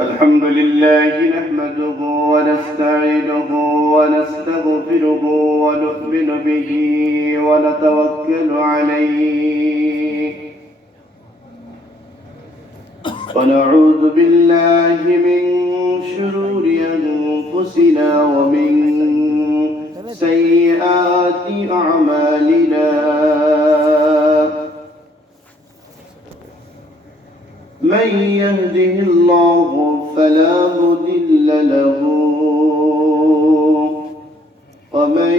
الحمد لله نحمده ونستعينه ونستغفره ونؤمن به ونتوكل عليه ونعوذ بالله من شرور أنفسنا ومن سيئات أعمالنا من يهده الله فلا مضل له ومن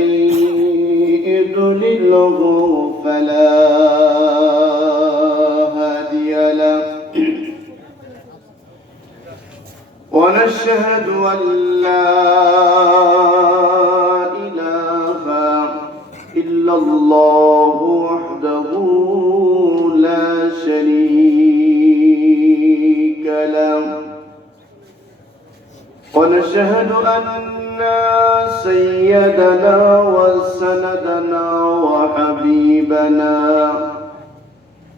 يضلله فلا هادي له ونشهد أن لا إله إلا الله وحده لا شريك له ونشهد أن سيدنا وسندنا وحبيبنا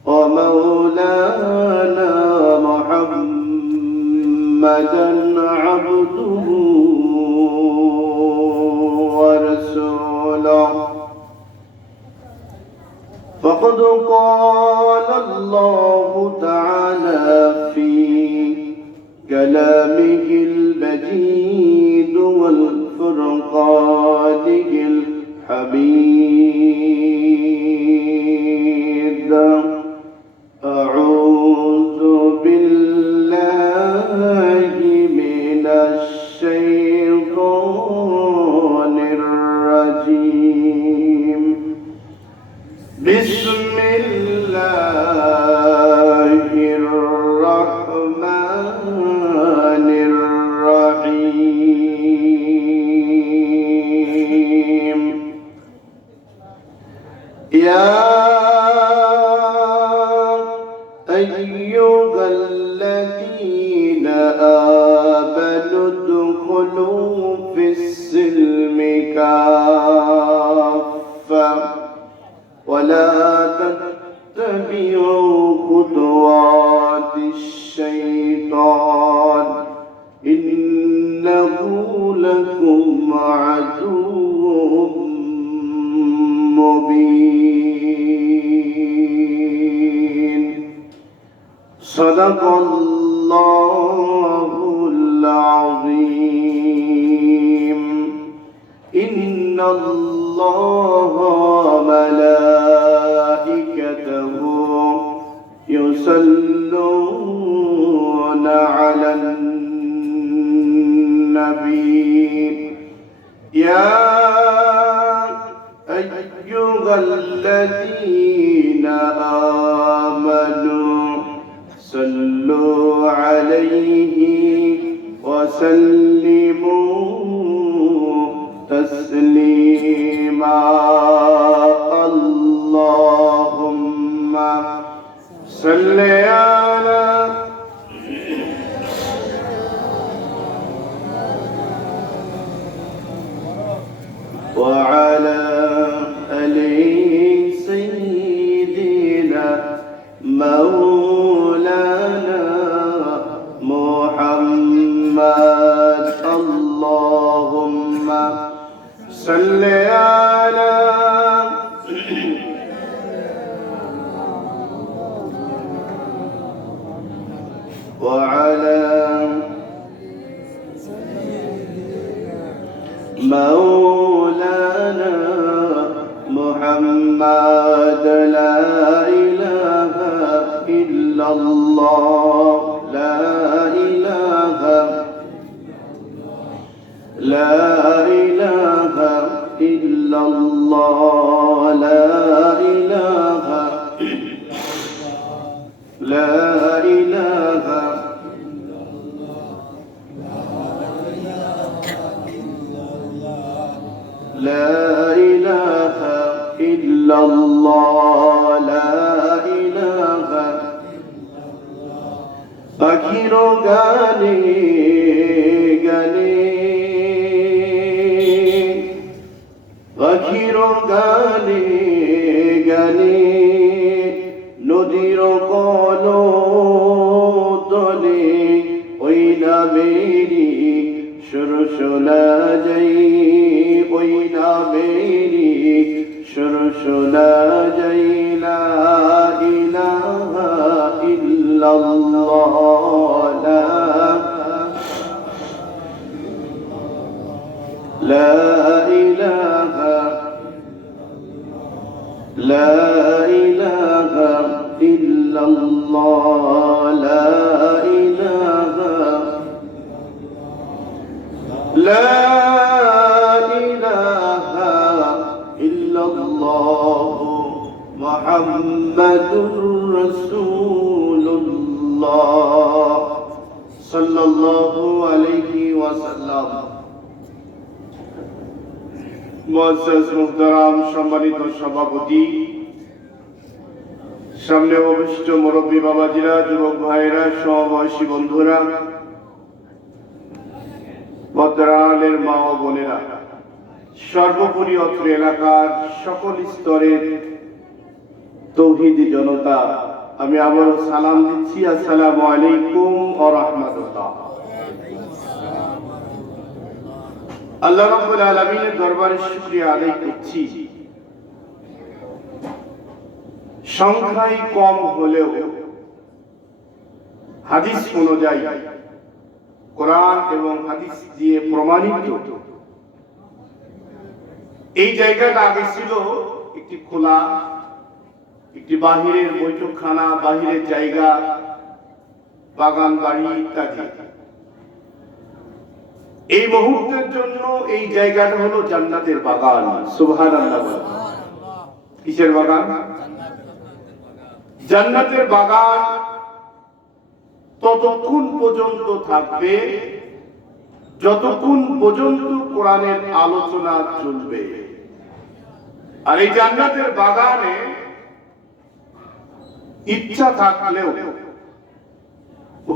ومولانا محمدا عبده ورسوله فقد قال الله تعالى في كلامه المجيد والفرقانه الحميد أعوذ بالله من الشيطان الرجيم بسم الله الرحمن الرحيم يا أيها الذين آمنوا ادخلوا في السلم كافة ولا تتبعوا خطوات الشيطان إنه لكم عدو مبين صدق الله العظيم إن الله وملائكته يصلون على النبي يا أيها الذين آمنوا صلوا عليه وسلموا تسليما اللهم صل على وعلى آل سيدنا مولانا محمد اللهم صل على وعلى مولانا محمد لا إله إلا الله لا إله إلا الله لا إله শোনা যাই ওই নামেরি সুর শোনা যাই লা ইলাহা ইল্লাল্লাহ لا إله إلا الله لا إله إلا الله محمد رسول الله صلى الله عليه وسلم মুআজ্জাজ মুহতারাম সম্মানিত সভাপতি, সামনে অবশিষ্ট মুরব্বী বাবাজিরা, যুবক ভাইরা, সমবয়সী বন্ধুরা, পদ্মার মা ও বোনেরা, সর্বোপরি অত্র এলাকার সকল স্তরের তৌহিদি জনতা, আমি আবারও সালাম দিচ্ছি। আসসালামু আলাইকুম ওয়া রাহমাতুল্লাহ। আল্লাহ রাব্বুল আলামিনের দরবারে শুকরিয়া আদায় করছি, সংখ্যায় কম হলেও হাদিস অনুযায়ী কোরআন এবং হাদিস দিয়ে প্রমাণিত এই জায়গাটা আগে ছিল একটি খোলা, একটি বাহিরের বৈঠকখানা, বাহিরের জায়গা, বাগান বাড়ি ইত্যাদি। এই মুহূর্তের জন্য এই জায়গাটা হলো জান্নাতের বাগান। সুবহানাল্লাহ। কিসের বাগান? জান্নাতের বাগান ততক্ষণ পর্যন্ত থাকবে যতক্ষণ পর্যন্ত কোরআনের আলোচনা চলবে। আর এই জান্নাতের বাগানে ইচ্ছা থাকলেও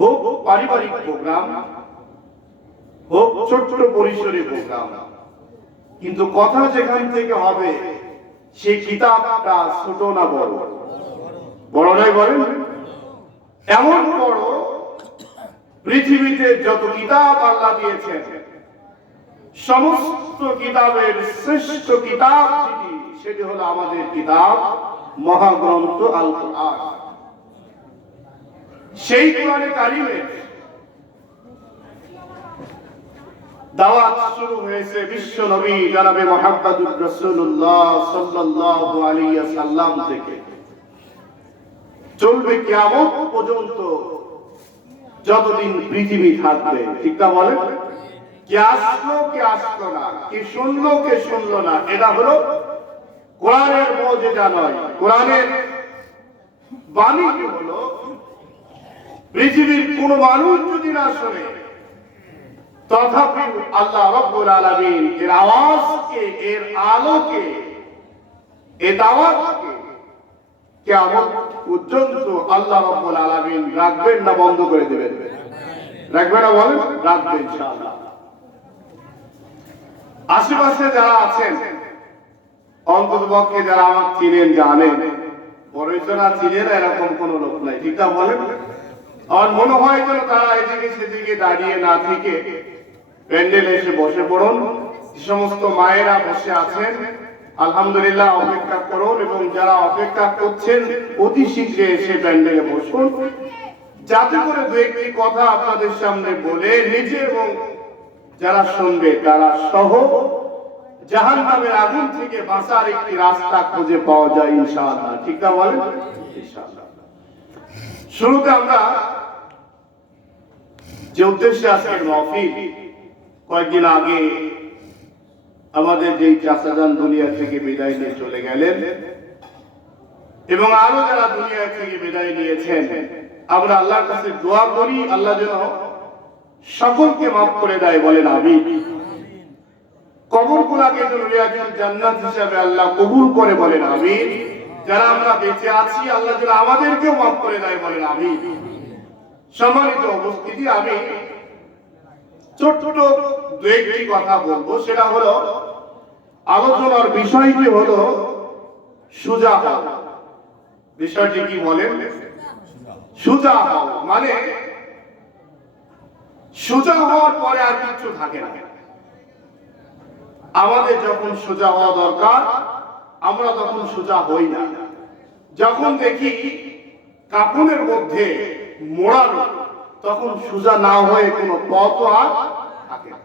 হোক পারিবারিক প্রোগ্রাম, হোক ছোট্ট পরিসরে প্রোগ্রাম, কিন্তু কথা যেখান থেকে হবে সে কিতাবটা ছোট না বড়? বড় নয়, বলেন? এমন বড়, পৃথিবীতে যত কিতাব আল্লাহ দিয়েছেন সমস্ত কিতাবের শ্রেষ্ঠ কিতাব যেটি, সেটি হলো আমাদের কিতাব মহাগ্রন্থ আল কোরআন। সেই কোরআনে কারিমের দাওয়াত শুরু হয়েছে বিশ্ব নবী জনাবে মুহাম্মদুর রাসূলুল্লাহ সাল্লাল্লাহু আলাইহি ওয়াসাল্লাম থেকে, চলবে কিয়ামত পর্যন্ত, যতদিন পৃথিবী থাকবে। ঠিক না বলেন? কে আসলো কে আসলো না, কে শুনলো কে শুনলো না, এটা হলো কোরআনের মুজিজা নয়। কোরআনের বাণী হলো পৃথিবীর কোন মানুষ যদি না শোনে, তথাপি আল্লাহ রাব্বুল আলামিন এর আওয়াজকে, এর আলোকে, এর দাওয়াতকে কিয়ামত পর্যন্ত আল্লাহ রাব্বুল আলামিন রাখবেন না বন্ধ করে দিবেন? রাখবে না? বলেন রাখবে ইনশাআল্লাহ। আশেপাশে যারা আছেন, অন্ততপক্ষে যারা আমাকে চিনেন, জানেন, পরিচয় চিনেন, এরকম কোন লোক নাই। ঠিক না বলেন? আমার মনে হয় যেন তারা এদিকে সেদিকে দাঁড়িয়ে না থেকে প্যান্ডেলে এসে বসে পড়ুন। যে সমস্ত মায়েরা বসে আছেন, আলহামদুলিল্লাহ, অপেক্ষা করুন, এবং যারা অপেক্ষা করছেন অতি শীঘ্রই এসে প্যান্ডেলে বসুন, যাতে করে দু একটি কথা আপনাদের সামনে বলে নিজে এবং যারা শুনবে তারা সহ জাহান্নামের আগুন থেকে বাঁচার একটি রাস্তা খুঁজে পাওয়া যায় ইনশাআল্লাহ। ঠিক না বলেন? ইনশাআল্লাহ। শুরুতে আমরা যে উদ্দেশ্যে আজকের মাহফিল, কয়েকদিন আগে আমাদের যেই চাচাজান দুনিয়া থেকে বিদায় নিয়ে চলে গেলেন, এবং আরো যারা দুনিয়া থেকে বিদায় নিয়েছেন, আমরা আল্লাহর কাছে দোয়া করি আল্লাহ যেন সকলকে মাফ করে দেয়। বলেন আমিন। কবরগুলোকে যেন রিয়াজুল জান্নাত হিসাবে আল্লাহ কবুল করে। বলেন আমিন। যারা আমরা বেঁচে আছি আল্লাহ যেন আমাদেরকেও মাফ করে দেয়। বলেন আমিন। সম্মানিত উপস্থিতি, আমি ছোট ছোট দু একটি কথা বলবো। সেটা হলো, আলোচনার বিষয়টি হলো সুজা হও। বিষয়টি কি বলেন? সুজা হও মানে সোজা হওয়ার পরে আর কিছু থাকে না। আমাদের যখন সোজা হওয়া দরকার আমরা তখন সোজা হই না। যখন দেখি কাপড়ের মধ্যে মোড়ানো তখন সোজা না হয়ে কোনো পথ আর থাকে না।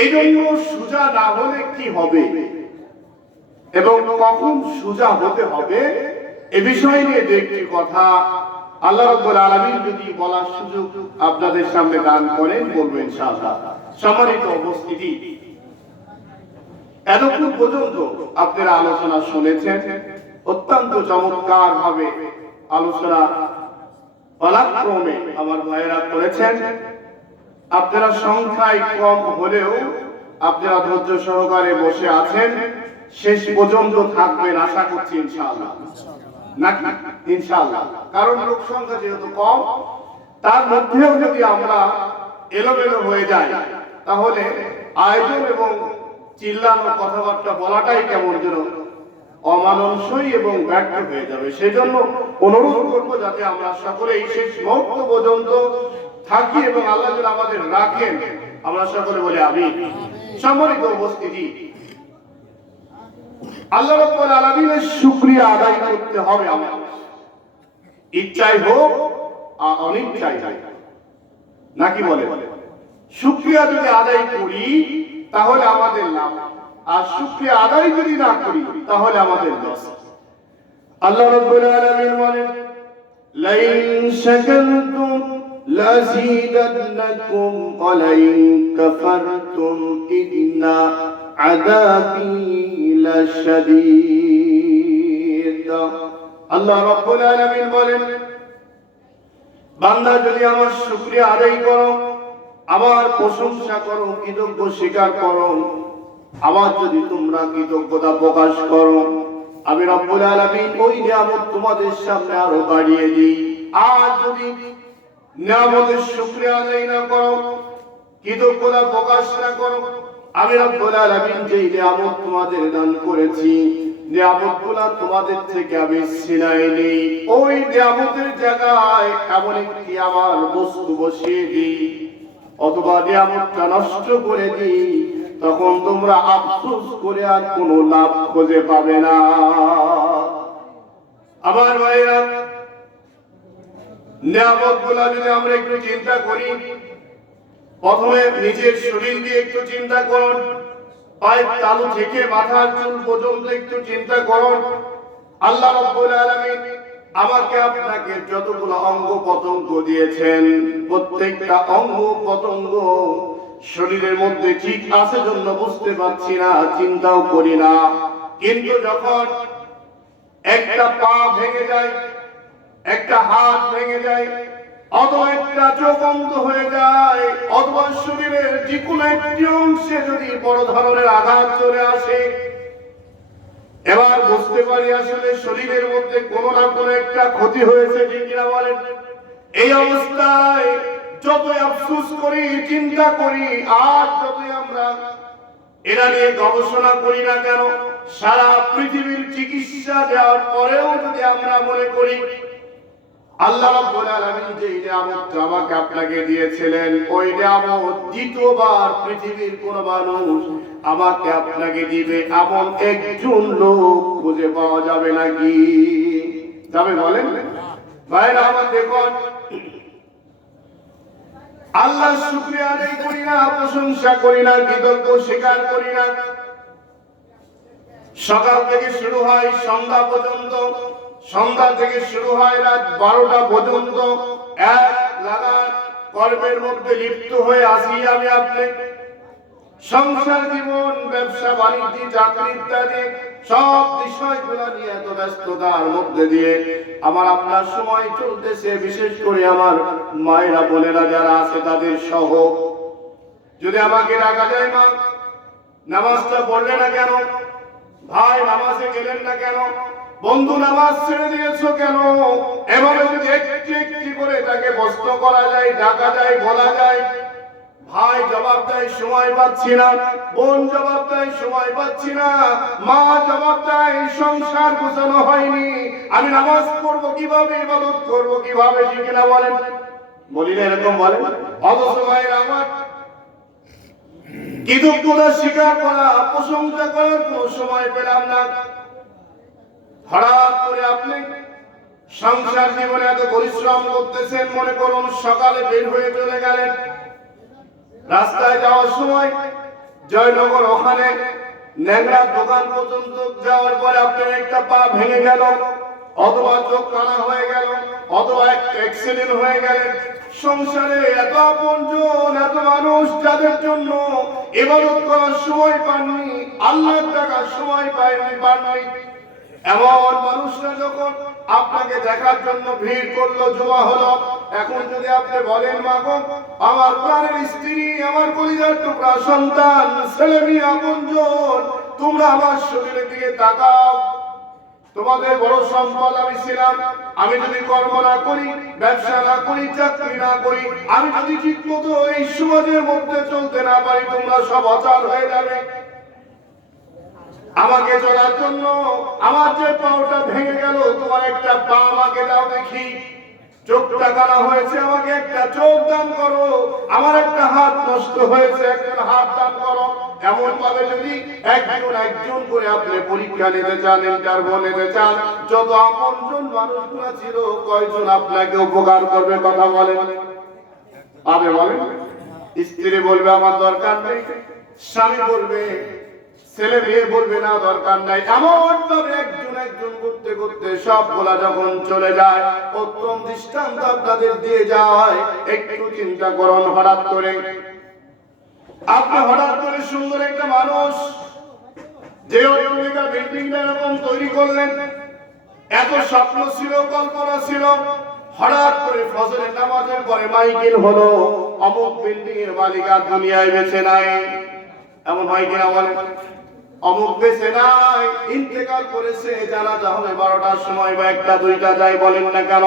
এই জন্য সোজা না হলে কি হবে এবং কখন সোজা হতে হবে এ বিষয় নিয়ে একটি কথা আল্লাহ রাব্বুল আলামিন যদি বলার সুযোগ আপনাদের সামনে দান করেন বলবো ইনশাআল্লাহ। সম্মানিত উপস্থিতি, এতক্ষণ পর্যন্ত আপনারা আলোচনা শুনেছেন, অত্যন্ত চমৎকার ভাবে আলোচনা পালাক্রমে আমার ভাইয়েরা করেছেন। আপনারা সংখ্যায় কম হলেও আপনারা ধৈর্য সহকারে বসে আছেন, শেষ পর্যন্ত থাকবেন আশা করছি ইনশাআল্লাহ, নাকি ইনশাআল্লাহ। কারণ লোক সংখ্যা যেহেতু কম, তার মধ্যেও যদি আমরা এলোমেলো হয়ে যাই তাহলে আয়োজন এবং চিল্লানো কথাবার্তা বলাটাই কেমন যেন অমানসই এবং ব্যর্থ হয়ে যাবে। সেজন্য অনুরোধ করব যাতে আমরা সকলেই শেষ মুহূর্ত পর্যন্ত থাকি এবং আল্লাহ যেন আমাদের রাখেন, আমরা সকলে বলি আমিন। সম্মানিত উপস্থিতি, আল্লাহ রাব্বুল আলামিনের শুকরিয়া আদায় করতে হবে আমাদের, ইচ্ছাই হোক আর অনিচ্ছাই হোক, নাকি বলে? শুকরিয়া যদি আদায় করি তাহলে আমাদের লাভ, আর শুকরিয়া আদায় যদি না করি তাহলে আমাদের লস। আল্লাহ রাব্বুল আলামিন বলেন, লাইন শাকারতুম লাযীদান্নাকুম ওয়া লাইন কাফারতুম ইন্না আযাবী লাশাদীদ। আল্লাহ রাব্বুল আলামিন বলেন, বান্দা যদি আমার শুকরিয়া আদায় করো, আমার প্রশংসা করো, কৃতজ্ঞ স্বীকার করো, আমার যদি তোমরা কৃতজ্ঞতা প্রকাশ করো, আমি রব্বুল আলামিন ওই নিয়ামত তোমাদের সামনে আরো বাড়িয়ে দিই। আর যদি নিয়ামতের শুকরিয়া আদায় না করো, কৃতজ্ঞতা প্রকাশ না করো, আমি রব্বুল আলামিন যেই নিয়ামত তোমাদের দান করেছি নিয়ামতগুলো তোমাদের থেকে আমি ছিনাই নেই, ওই নিয়ামতের জায়গায় এমন একটি আমার বস্তু বসিয়ে দিই অথবা নিয়ামতটা নষ্ট করে দিই, তখন তোমরা আফসোস করে আর কোনো লাভ খুঁজে পাবে না। আমার ভাইরা, নিয়ামতগুলো যদি আমরা একটু চিন্তা করি, প্রথমে নিজের শরীর দিয়ে একটু চিন্তা করুন, পায়ের তালু থেকে মাথার চুল পর্যন্ত একটু চিন্তা করুন। আল্লাহ রাব্বুল আলামিন আমাকে আপনাকে যতগুলো অঙ্গ প্রত্যঙ্গ দিয়েছেন, প্রত্যেকটা অঙ্গ প্রত্যঙ্গ শরীরের মধ্যে ঠিক আছে জন্য বুঝতে পারছি না, চিন্তাও করি না। কিন্তু যখন একটা পা ভেঙে যায়, একটা হাত ভেঙে যায়, অথবা একটা চোখ অন্ধ হয়ে যায়, অথবা শরীরের যে কোনো একটি অংশে যদি বড় ধরনের আঘাত চলে আসে, এবার বুঝতে পারি আসলে শরীরের মধ্যে কোনো না কোনো একটা ক্ষতি হয়েছে, ঠিক কিনা বলেন? এই অবস্থায় যতই আফসোস করি, চিন্তা করি, আর যতই আমরা এটা নিয়ে গবেষণা করি না কেন, সারা পৃথিবীর চিকিৎসা দেওয়ার পরেও যদি আমরা মনে করি আল্লাহ রাব্বুল আলামিন যে নিয়ামতটা আমাকে আপনাকে দিয়েছিলেন, ওই নিয়ামত দ্বিতীয়বার পৃথিবীর কোন মানুষ আমাকে আপনাকে দিবে এমন একজন লোক খুঁজে পাওয়া যাবে নাকি? যাবে বলেন? ভাইরা আমার দেখুন, আল্লাহর শুকরিয়া আদায় করি না, প্রশংসা করি না, কৃতজ্ঞ স্বীকার করি না। সকাল থেকে শুরু হয় সন্ধ্যা পর্যন্ত, সন্ধ্যা থেকে শুরু হয় রাত 12টা পর্যন্ত এক লাগার কর্মের মধ্যে লিপ্ত হয়ে আসি আমি আপনি। সংসার জীবন, ব্যবসা বাণিজ্য, চাকরি ইত্যাদি সব বিষয়গুলো নিয়ে এত ব্যস্ততার মধ্যে দিয়ে আমার আপনার সময় চলতেছে। বিশেষ করে আমার মায়েরা বোনেরা যারা আছে তাদের সহ যদি আমাকে ডাকা যায়, মা নামাজটা পড়লে না কেন, ভাই নামাজে গেলেন না কেন, বন্ধু নামাজ ছেড়ে দিয়েছো কেন, এভাবে যদি একটি একটি করে তাকে প্রশ্ন করা যায়, ডাকা যায়, বলা যায়, ভাই জবাব দেয় সময় পাচ্ছি না, বোন জবাব দেয় সময় পাচ্ছি না, মা জবাব দেয় সংসার গোছানো হয়নি, আমি নামাজ পড়বো কিভাবে, ইবাদত করবো কিভাবে, ঠিক না বলেন? বলি না এরকম বলেন? অবশ্য ভাই আমার কৃতজ্ঞতা স্বীকার করা, প্রশংসা করার কোনো সময় পেলাম না। হঠাৎ করে আপনি সংসার জীবনে এত পরিশ্রম করতেছেন, মনে করুন সকালে বের হয়ে চলে গেলেন, রাস্তায় যাওয়ার সময় জয়নগর ওখানে ন্যাংরা দোকান পর্যন্ত যাওয়ার পরে আপনার একটা পা ভেঙে গেল, অথবা চোখ কানা হয়ে গেল, অথবা অ্যাক্সিডেন্ট হয়ে গেলেন। সংসারে এত আপনজন, এত মানুষ যাদের জন্য ইবাদত করার সময় পাননি, আল্লাহর ডাকার সময় পাননি, এমন মানুষরা যখন আপনাকে দেখার জন্য ভিড় করলো, জমা হলো, এখন যদি আপনি বলেন মা গো, আমার প্রাণের স্ত্রী, আমার কলিজার টুকরা সন্তান, ছেলে মেয়ে, আপনজন, তোমরা আমার শরীরের দিকে তাকাও, তোমাদের বড় সম্পদ আমি ছিলাম। আমি যদি কর্ম না করি, ব্যবসা না করি, চাকরি না করি, আমি যদি ঠিক মতো এই সমাজের মধ্যে চলতে না পারি, তোমরা সব অচল হয়ে যাবে। আমাকে চলার জন্য আমার যে পাওটা ভেঙে গেল, তোমার একটা পা আমাকে দাও দেখি। চোখটা কানা হয়েছে, আমাকে একটা চোখ দান করো। আমার একটা হাত নষ্ট হয়েছে, একটা হাত দান করো। এমন ভাবে যদি একজন করে আপনি পরীক্ষা নিতে চান, ইন্টারভিউ নিতে চান, যত আপনজন মানুষগুলো ছিল, কয়জন আপনাকে উপকার করবে? কথা বলেন। আপনি বলেন। স্ত্রী বলবে আমার দরকার নেই, স্বামী বলবে, ছেলে মেয়ে বলবে না দরকার নাই। এমন ভাবে একজন করতে করতে সবগুলা যখন চলে যায়, উত্তম দৃষ্টান্ত আপনাদের দিয়ে যায়। একটু চিন্তা করুন, হঠাৎ করে আপনি সুন্দর একটা মানুষ, যে বিল্ডিংটা এরকম তৈরি করলেন, এত স্বপ্ন ছিল, কল্পনা ছিল, হঠাৎ করে ফজরের নামাজের পরে মাইকিং হলো, অমুক বিল্ডিং এর মালিক আর দুনিয়ায় বেঁচে নাই। এমন হয় কিনা বলেন? অমুক বেঁচে নাই, ইন্তেকাল করেছে, জানাজা হবে 12টার সময় বা 1টা 2টা, যাই বলেন না কেন,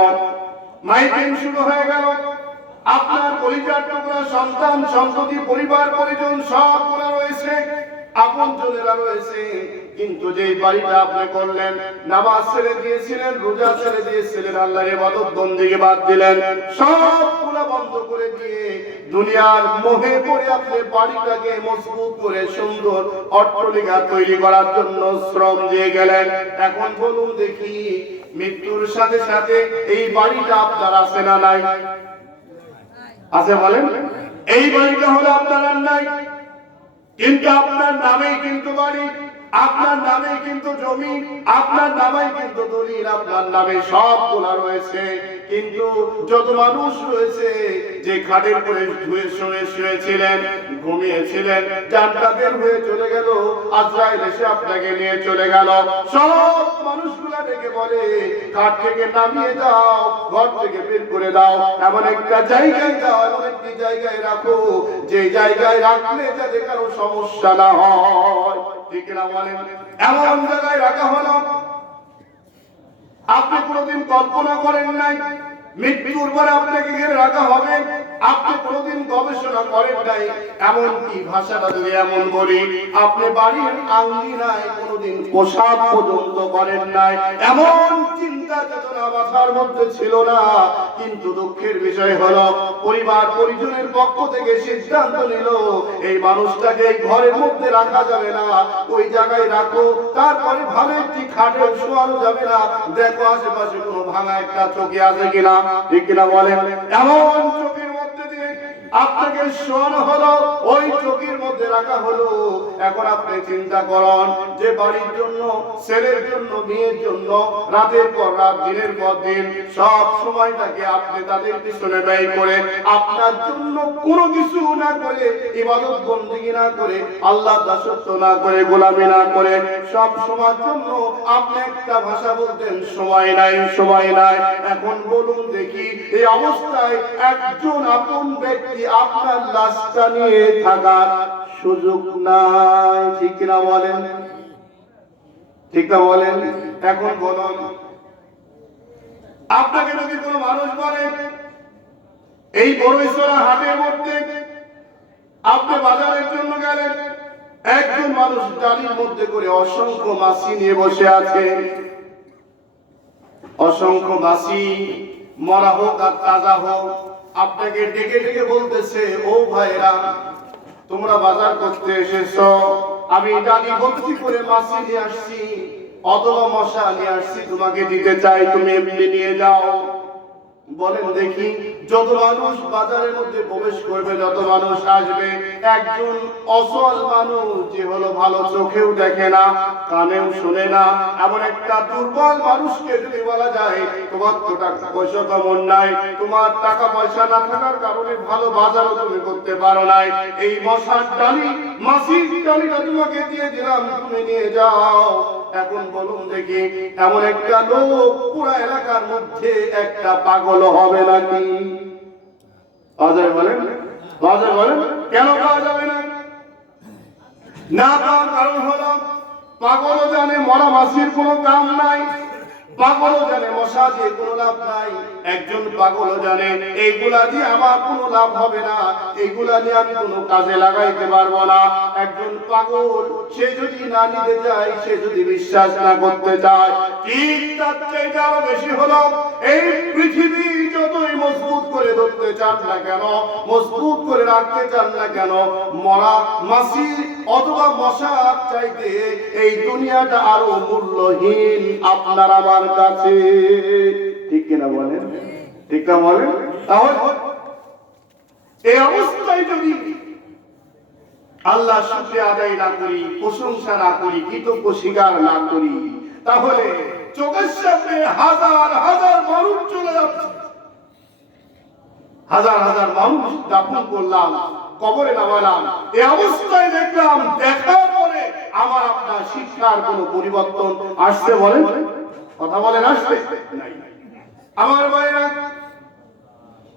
মাইকিং শুরু হয়ে গেল। আপনার পরিবার টুকরা সন্তান, সন্ততি, পরিবার পরিজন সবগুলো রয়েছে, আপনজনেরা রয়েছে, কিন্তু যে বাড়িটা আপনি করলেন, নামাজ ছেড়ে দিয়েছিলেন, রোজা ছেড়ে দিয়েছিলেন, আল্লাহর ইবাদত বন্দেগী বাদ দিলেন, সবগুলো বন্ধ করে দিয়ে দুনিয়ার মোহে পড়ে আপনি বাড়িটাকে মজবুত করে সুন্দর অট্টালিকা তৈরি করার জন্য শ্রম দিয়ে গেলেন। এখন বলুন দেখি, মৃত্যুর সাথে সাথে এই বাড়িটা আপনার আছে না নাই? আছে বলেন। এই বাড়িটা হলো আপনার আর নাই, কিন্তু আপনার নামেই কিন্তু বাড়ি, আপনার নামে কিন্তু জমি, আপনার নামে কিন্তু দলিল, আপনার নামে সবগুলা রয়েছে। কিন্তু যত মানুষ রয়েছে, যে খাটের পরে শুয়েছিলেন, ঘুমিয়েছিলেন, জানটা বের হয়ে চলে গেল, আজরাইল এসে আপনাকে নিয়ে চলে গেল, সব মানুষগুলা ডেকে বলে, খাট থেকে নামিয়ে দাও, ঘর থেকে বের করে দাও, এমন একটা জায়গায় দাও, এমন একটি জায়গায় রাখো, যে জায়গায় রাখলে যাতে কারো সমস্যা না হয়। ঠিক না বলেন? এমন জায়গায় রাখা হলো, আপনি কোনদিন কল্পনা করেন নাই মৃত্যুর পরে আপনাকে ঘিরে রাখা হবে, আপনি কোনদিন গবেষণা করেন নাই। এমনকি ভাষাটা যদি এমন বলি, আপনি বাড়ির আঙ্গিনায় কোনদিন পোশাক পর্যন্ত করেন নাই, এমন চিন্তা চেতনা মাথার মধ্যে ছিল না। কিন্তু দুঃখের বিষয় হলো, পরিবার পরিজনের পক্ষ থেকে সিদ্ধান্ত নিল, এই মানুষটাকে ঘরের মধ্যে রাখা যাবে না, ওই জায়গায় রাখো, তারপরে ভালো একটি খাটে শোয়ানো যাবে না, দেখো আশেপাশে কোনো ভাঙা একটা চৌকি আছে কিনা। ঠিক কিনা বলেন? এমন চৌকির মধ্যে দিয়ে আপনাকে শোয়ানো হলো, ওই চৌকির মধ্যে রাখা হলো। এখন আপনি চিন্তা করুন, যে বাড়ির জন্য, ছেলের জন্য, মেয়ের জন্য রাতের পর রাত, দিনের পর দিন সব সময়টাকে আপনি তাদের পিছনে ব্যয় করে, আপনার জন্য কোনো কিছু না করে, ইবাদত বন্দেগী না করে, আল্লাহর দাসত্ব না করে, গোলামি না করে, সব সময়ের জন্য আপনি একটা ভাষা বলতেন, সময় নাই, সময় নাই। এখন বলুন দেখি, এই অবস্থায় একজন আপন ব্যক্তি আপনার লাশটা নিয়ে থাকার সুযোগ নাই। ঠিক না বলেন? ঠিক না বলেন? এখন বলুন, আপনাকে যদি কোনো মানুষ বলে, এই বড়ইছড়া হাটের মধ্যে আপনি বাজারের জন্য গেলেন, একজন মানুষ ডালির মধ্যে করে অসংখ্য মাছি নিয়ে বসে আছে, অসংখ্য মাছি, মরা হোক আর তাজা হোক, আপনাকে ডেকে ডেকে বলতেছে, ও ভাইরা, তোমরা বাজার করতে এসেছো, আমি ডালি ভর্তি করে মাছি নিয়ে আসছি অথবা মশা নিয়ে আসছি, তোমাকে দিতে চাই, তুমি এমনি নিয়ে যাও। বলেন দেখি, যত মানুষ বাজারের মধ্যে প্রবেশ করবে, যত মানুষ আসবে, একজন অসল মানুষ যে হলো ভালো চোখেও দেখে না, কানেও শোনে না, এমন একটা দুর্বল মানুষকে যদি বলা যায় তোমার তো টাকা পয়সা তেমন নাই, তোমার টাকা পয়সা না থাকার কারণে ভালো বাজারও তুমি করতে পারো নাই, এই মশার ডালি মাছির ডালিটা তোমাকে দিয়ে দিলাম, তুমি নিয়ে যাও। এখন বলুন দেখি, এমন একটা লোক পুরো এলাকার মধ্যে একটা পাগল হবে নাকি? বাজার বলেন, বাজার বলেন, কেন পাওয়া যাবে না? না পাওয়ার কারণ হলো পাগলও জানে মরা মাছির কোনো কাম নাই, পাগলও জানে মশা দিয়ে কোনো লাভ নাই, একজন পাগলও জানে এইগুলা দিয়ে আমার কোনো লাভ হবে না, এইগুলা দিয়ে আমি কোনো কাজে লাগাইতে পারবো না। একজন পাগল সে যদি না নিতে চায়, সে যদি বিশ্বাস না করতে চায়, ঠিক তার চাইতে আরো বেশি হলো এই পৃথিবী যতই মজবুত করে ধরতে চান না কেন, মজবুত করে রাখতে চান না কেন, মরা মাছি অথবা মশার চাইতে এই দুনিয়াটা আরো মূল্যহীন আপনার আমার কাছে। ঠিক কিনা বলেন? ঠিক না বলেন? তাহলে এই অবস্থায় যদি আল্লাহ শুকরিয়া আদায় না করি, প্রশংসা না করি, কৃতজ্ঞ স্বীকার না করি, তাহলে চোখের সামনে হাজার হাজার মানুষ চলে যাচ্ছে, হাজার হাজার মানুষ দাফন করলাম, কবরে নামালাম, এই অবস্থায় দেখলাম, দেখার পরে আমার আপনার শিক্ষার কোনো পরিবর্তন আসছে? বলেন, কথা বলেন, আসছে? আমার ভাইরা,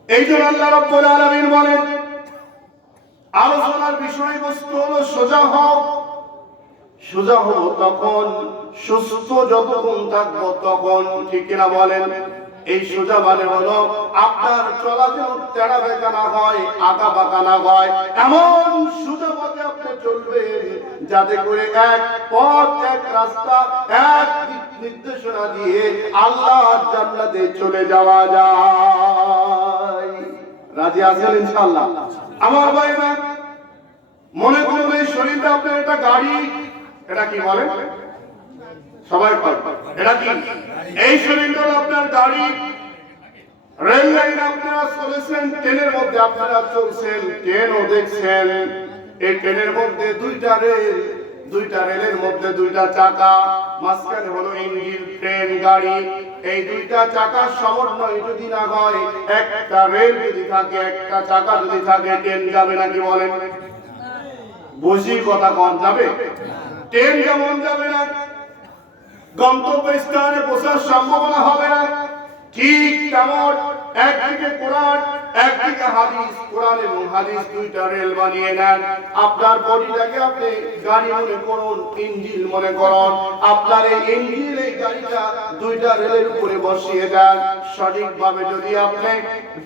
এই জন্য আল্লাহ রাব্বুল আলামিন বলেন, আলোচনার বিষয়বস্তু হলো সোজা হও। সোজা হবো তখন, সুস্থ যতক্ষণ থাকবো তখন। ঠিক কিনা বলেন? এই সোজা মানে হলো আপনার চলা যেন তেড়া বেঁকা না হয়, আঁকা বাঁকা না হয়, এমন সোজা পথে আপনি চলবেন যাতে করে এক পথ, এক রাস্তা, এক দিক নির্দেশনা দিয়ে আল্লাহ জান্নাতে চলে যাওয়া যায়। রাজি আছেন ইনশাআল্লাহ? আমার ভাইরা, মনে করুন এই শরীরটা আপনার একটা গাড়ি, এটা কি বলে সবাই? এটা কি? এই শরীরটা আপনার গাড়ি। রেল লাইনে আপনারা চলেছেন, ট্রেনের মধ্যে আপনারা চলছেন, ট্রেনও দেখছেন, এই ট্রেনের মধ্যে দুইটা রেল, দুইটা রেলের মধ্যে দুইটা চাকা, মাঝখানে হলো ইঞ্জিন, ট্রেন, গাড়ি। এই দুইটা চাকার সমন্বয় যদি না হয়, একটা রেল যদি থাকে, একটা চাকা যদি থাকে, ট্রেন যাবে নাকি বলেন? বুঝি কথা কম যাবে? ট্রেন যেমন যাবে না, গন্তব্যস্থানে পৌঁছার সম্ভাবনা হবে না, ঠিক তেমন একদিকে কোরআন, একদিকে হাদিস, কোরআন এবং হাদিস দুইটা রেল বানিয়ে নেন। আপনার বডিটাকে আপনি গাড়ি মনে করুন, ইঞ্জিন মনে করুন, আপনার এই ইঞ্জিন, এই গাড়িটা দুইটা রেলের উপরে বসিয়ে দেন। সঠিকভাবে যদি আপনি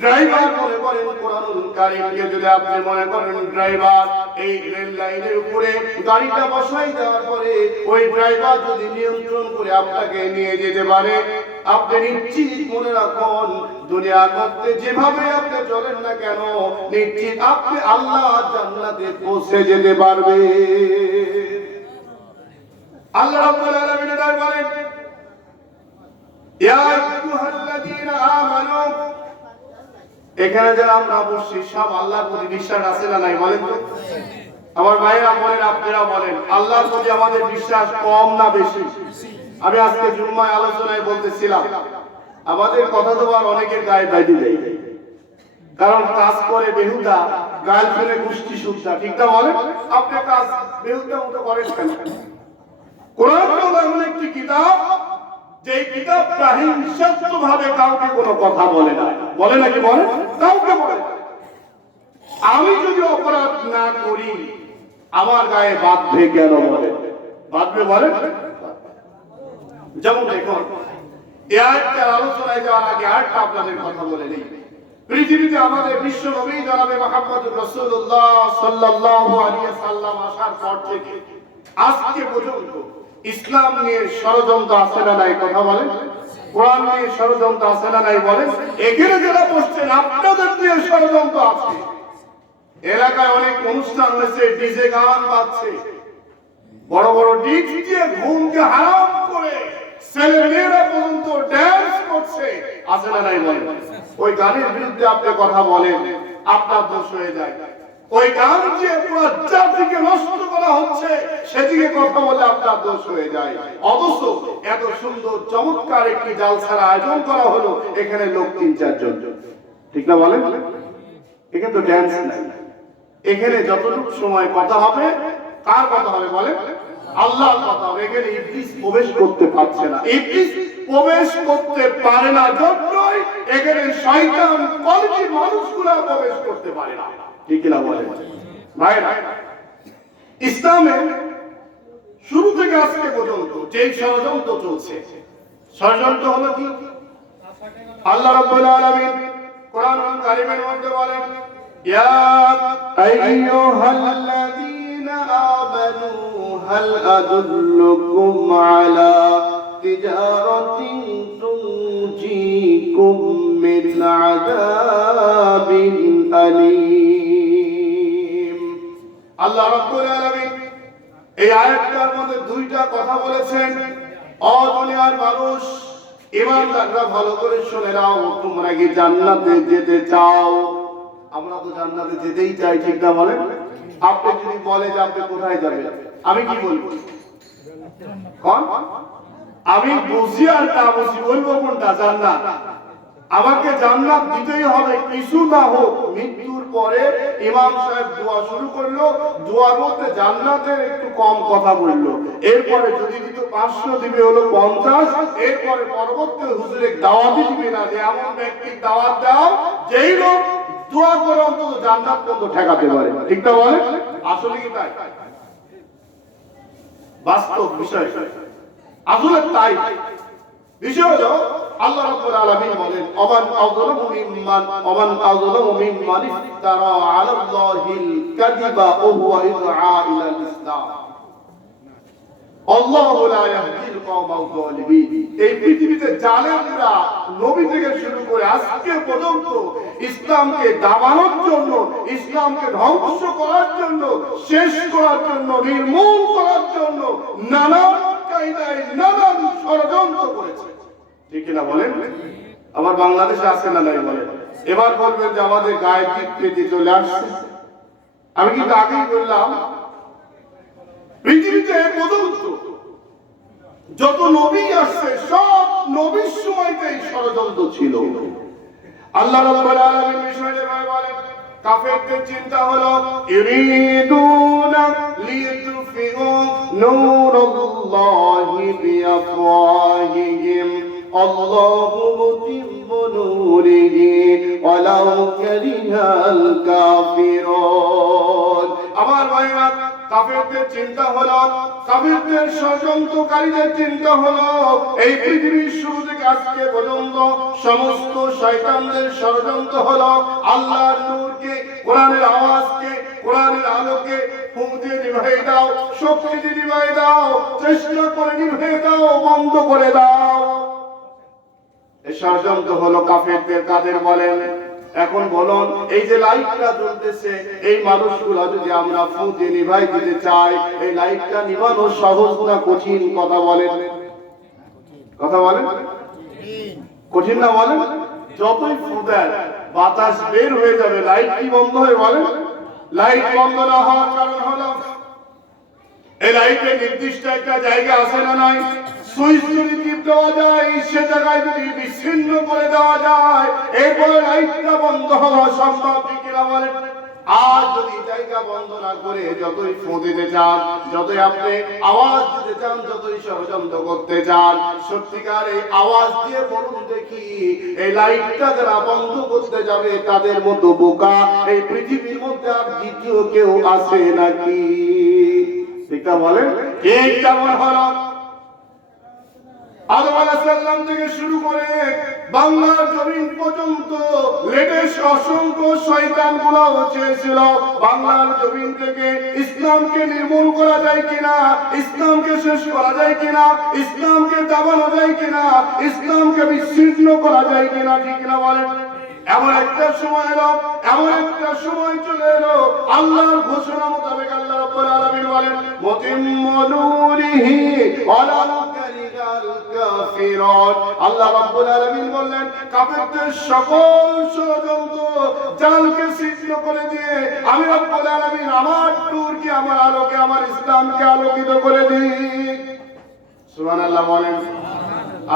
ড্রাইভার মনে করেন, কোরআনুল কারীমকে যদি আপনি মনে করেন ড্রাইভার, এই রেল লাইনের উপরে গাড়িটা বসাই দেওয়ার পরে ওই ড্রাইভার যদি নিয়ন্ত্রণ করে আপনাকে নিয়ে যেতে পারে, আপনি নিশ্চিত মনে রাখুন, দুনিয়ার মধ্যে যেভাবে আপনি চলেন না কেন, নিশ্চিত আপনি আল্লাহ জান্নাতে পৌঁছে যেতে পারবে। আল্লাহ রাব্বুল আলামিন বলেন, ইয়া আইয়ুহাল্লাযীনা আমানু, এখানে যারা আমরা বসছি সব আল্লাহর প্রতি বিশ্বাস আছে না নাই বলেন তো? আমার ভাইরা বলেন, আপনারা বলেন, আল্লাহর প্রতি আমাদের বিশ্বাস কম না বেশি? আমি আজকে জুম্মায় আলোচনায় বলতেছিলাম, আমাদের কথা তো আর অনেকের গায়ে বাইরে যায়, কারণ কাজ করে বেহুদা, গাল ফেলে গোষ্ঠী সুদ্ধা। ঠিক না বলেন? আপনি কাজ বেহুদা মতো করেন কেন? কোরআন হলো এমন একটি কিতাব, যে কিতাবটা হিংসাত্মকভাবে কাউকে কোনো কথা বলে না। বলে নাকি? বলে? কাউকে বলে না। আমি যদি অপরাধ না করি, আমার গায়ে বাঁধবে কেন? বলে বাঁধবে, বলে। যেমন দেখুন, এই আয়াতটার আলোচনায় যাওয়ার আগে আরেকটা আপনাদের কথা বলে নেই। পৃথিবীতে আমাদের বিশ্ব নবী জনাবে মুহাম্মদুর রাসূলুল্লাহ সাল্লাল্লাহু আলাইহি সাল্লাম আসার পর থেকে আজকে পর্যন্ত ইসলাম নিয়ে ষড়যন্ত্র আছে না নাই? কথা বলেন। কোরআন নিয়ে ষড়যন্ত্র আছে না নাই? বলেন। এখানে যারা বসছেন, আপনাদের নিয়ে ষড়যন্ত্র আছে। এলাকায় অনেক অনুষ্ঠান হয়েছে, ডিজে গান বাজছে, বড় বড় ডিজ দিয়ে ঘুমকে হারাম করে ছেলে মেয়েরা পর্যন্ত ড্যান্স করছে, আছে না নাই বলেন? ওই গানের বিরুদ্ধে আপনি কথা বলেন, আপনার দোষ হয়ে যায়। ওই গান দিয়ে পুরো জাতিকে নষ্ট করা হচ্ছে, সেদিকে কথা বলে আপনার দোষ হয়ে যায়। অবশ্য এত সুন্দর চমৎকার একটি জালসার আয়োজন করা হলো, এখানে লোক ৩-৪ জন, ঠিক না বলেন? এখানে তো ড্যান্স নাই। এখানে যতটুকু সময় কথা হবে, কার কথা হবে বলেন? আল্লাহর কথা হবে। এখানে ইবলিস প্রবেশ করতে পারছে না। ইবলিস প্রবেশ করতে পারে না যতই এখানে শয়তান কোয়ালিটির মানুষগুলো প্রবেশ করতে পারে না, ঠিক না বলেন ভাইরা? ইসলামে শুরু থেকে আজকে পর্যন্ত যে ষড়যন্ত্র চলছে, ষড়যন্ত্র হলো কি? আল্লাহ রাব্বুল আলামিন কোরআন কারীমের মধ্যে বলেন, ইয়া আইয়ুহাল্লাযীনা আমানু হাল আদুল্লুকুম আলা তিজারাতিন তুনজিকুম মিন আযাবিন আলীম। আল্লাহ রাব্বুল আলামিন এই আয়াতটার মধ্যে দুইটা কথা বলেছেন। ও দুনিয়ার মানুষ, ঈমানদাররা ভালো করে শুনে নাও, তোমরা কি জান্নাতে যেতে চাও? আমরা তো জান্নাতে যেতেই চাই, ঠিক না বলেন? আপনি যদি বলে যে আপনি কোথায় যাবেন, আমি কি বলবো? কোন? আমি বুঝি আর না বুঝি বলবো কোনটা? জান্নাত। আমাকে জান্নাত দিতেই হবে, কিছু না হোক। মৃত্যুর পরে ইমাম সাহেব দোয়া শুরু করলো, দোয়ার মধ্যে জান্নাতের একটু কম কথা বললো, এরপরে যদি দিত 500 দিবে হলো 50, এরপরে পরবর্তী হুজুরে দাওয়াত দিবে না যে এমন ব্যক্তির দাওয়াত দাও যেই লোক দোয়া করে অন্তত জান্নাত পর্যন্ত ঠেকাতে পারে, ঠিক না বলে? আসলে কি তাই? বাস্তব বিষয় আসলে তাই। বিষয় হলো আল্লাহ রাব্বুল আলামিন বলেন, ওমান আযলামু মিম্মান ইফতারা আলাল্লাহিল কাযিবা ওয়া হুয়া ইদআ ইলাল ইসলাম। আল্লাহু লা ইয়াহদিল কওমাল যালিমিন। এই পৃথিবীতে জালেমরা নবী থেকে শুরু করে আজকে পর্যন্ত ইসলামকে দাবানোর জন্য, ইসলামকে ধ্বংস করার জন্য, শেষ করার জন্য, নির্মূল করার জন্য নানান কায়দায় নানান ষড়যন্ত্র করেছে, ঠিক না বলেন? আমার বাংলাদেশে আছে না নাই বলেন? এবার বলবেন যে আমাদের গায়ে বিকৃতি চলে আসছে। আমি কিন্তু আগেই বললাম, পৃথিবীতে পর্যন্ত যত নবী আসছে সব নবীর সময়তেই ষড়যন্ত্র ছিল। আল্লাহ রাব্বুল আলামিন বিষয়ে বলেন, কাফেরদের চিন্তা হলো ইরিদুনা লিইউতফিউ নূরাল্লাহি বিআফওয়াহিহিম আল্লাহু মুতিম্মু নূরিহি ওয়ালাউ কারিহাল কাফিরুন। আমার ভাইরা, কাফেরদের চিন্তা হলো, কাফেরদের ষড়যন্ত্রকারীদের চিন্তা হলো, এই পৃথিবীর শুরু থেকে আজকে পর্যন্ত সমস্ত শয়তানদের ষড়যন্ত্র হলো আল্লাহর নূরকে, কোরআনের আওয়াজকে, কোরআনের আলোকে ফুঁক দিয়ে নিভাই দাও, শক্তি দিয়ে নিভাই দাও, চেষ্টা করে নিভাই দাও, বন্ধ করে দাও। এই ষড়যন্ত্র হলো কাফেরদের। কাদের বলেন? এখন বলুন, এই যে লাইটটা জ্বলতেছে, এই মানুষগুলো যদি আমরা ফুঁ দিয়ে নিভাই দিতে চাই, এই লাইটটা নিভানো সহজ না কঠিন? কথা বলেন, কথা বলেন, কঠিন না বলেন? যতই ফুঁ দেন বাতাস বের হয়ে যাবে, লাইট কি বন্ধ হয়ে বলেন? লাইট বন্ধ না হওয়ার কারণ হলো এই লাইটের নির্দিষ্ট একটা জায়গা আছে না নাই? সুইচ যদি টিপ দেওয়া যায়, সে জায়গায় যদি বিচ্ছিন্ন করে দেওয়া যায়, এরপরে লাইটটা বন্ধ হওয়া সম্ভব, ঠিক না বলেন? আর যদি জায়গা বন্ধ না করে যতই ফোঁ দিতে চান, যতই আপনি আওয়াজ দিতে চান, যতই ষড়যন্ত্র করতে চান, সত্যিকার এই আওয়াজ দিয়ে বলুন দেখি, এই লাইটটা যারা বন্ধ করতে যাবে তাদের মতো বোকা এই পৃথিবীর মধ্যে আর দ্বিতীয় কেউ আছে নাকি? ঠিক না বলেন? ঠিক কেমন হলো আদম আলাইহিস সালাম থেকে শুরু করে বাংলার জমিন পর্যন্ত লেটেস্ট অসংখ্য শয়তানগুলো চেয়েছিল বাংলার জমিন থেকে ইসলামকে নির্মূল করা যায় কিনা, ইসলামকে শেষ করা যায় কিনা, ইসলামকে দাবানো যায় কিনা, ইসলামকে বিচ্ছিন্ন করা যায় কিনা, ঠিক না বলেন? এমন একটা সময় এলো, এমন একটা সময় চলে এলো, আল্লাহর ঘোষণা মোতাবেক আল্লাহ রাব্বুল আলামিন বলেন মুতিম্মু নূরিহি ওয়ালাউ কারিহাল কাফিরুন। আল্লাহ রাব্বুল আলামিন বললেন কাফেরদের সকল ষড়যন্ত্র জালকে ছিন্ন করে দিয়ে আমি রাব্বুল আলামিন আমার নূরকে, আমার আলোকে, আমার ইসলামকে আলোকিত করে দিই। সুবহানাল্লাহ বলেন।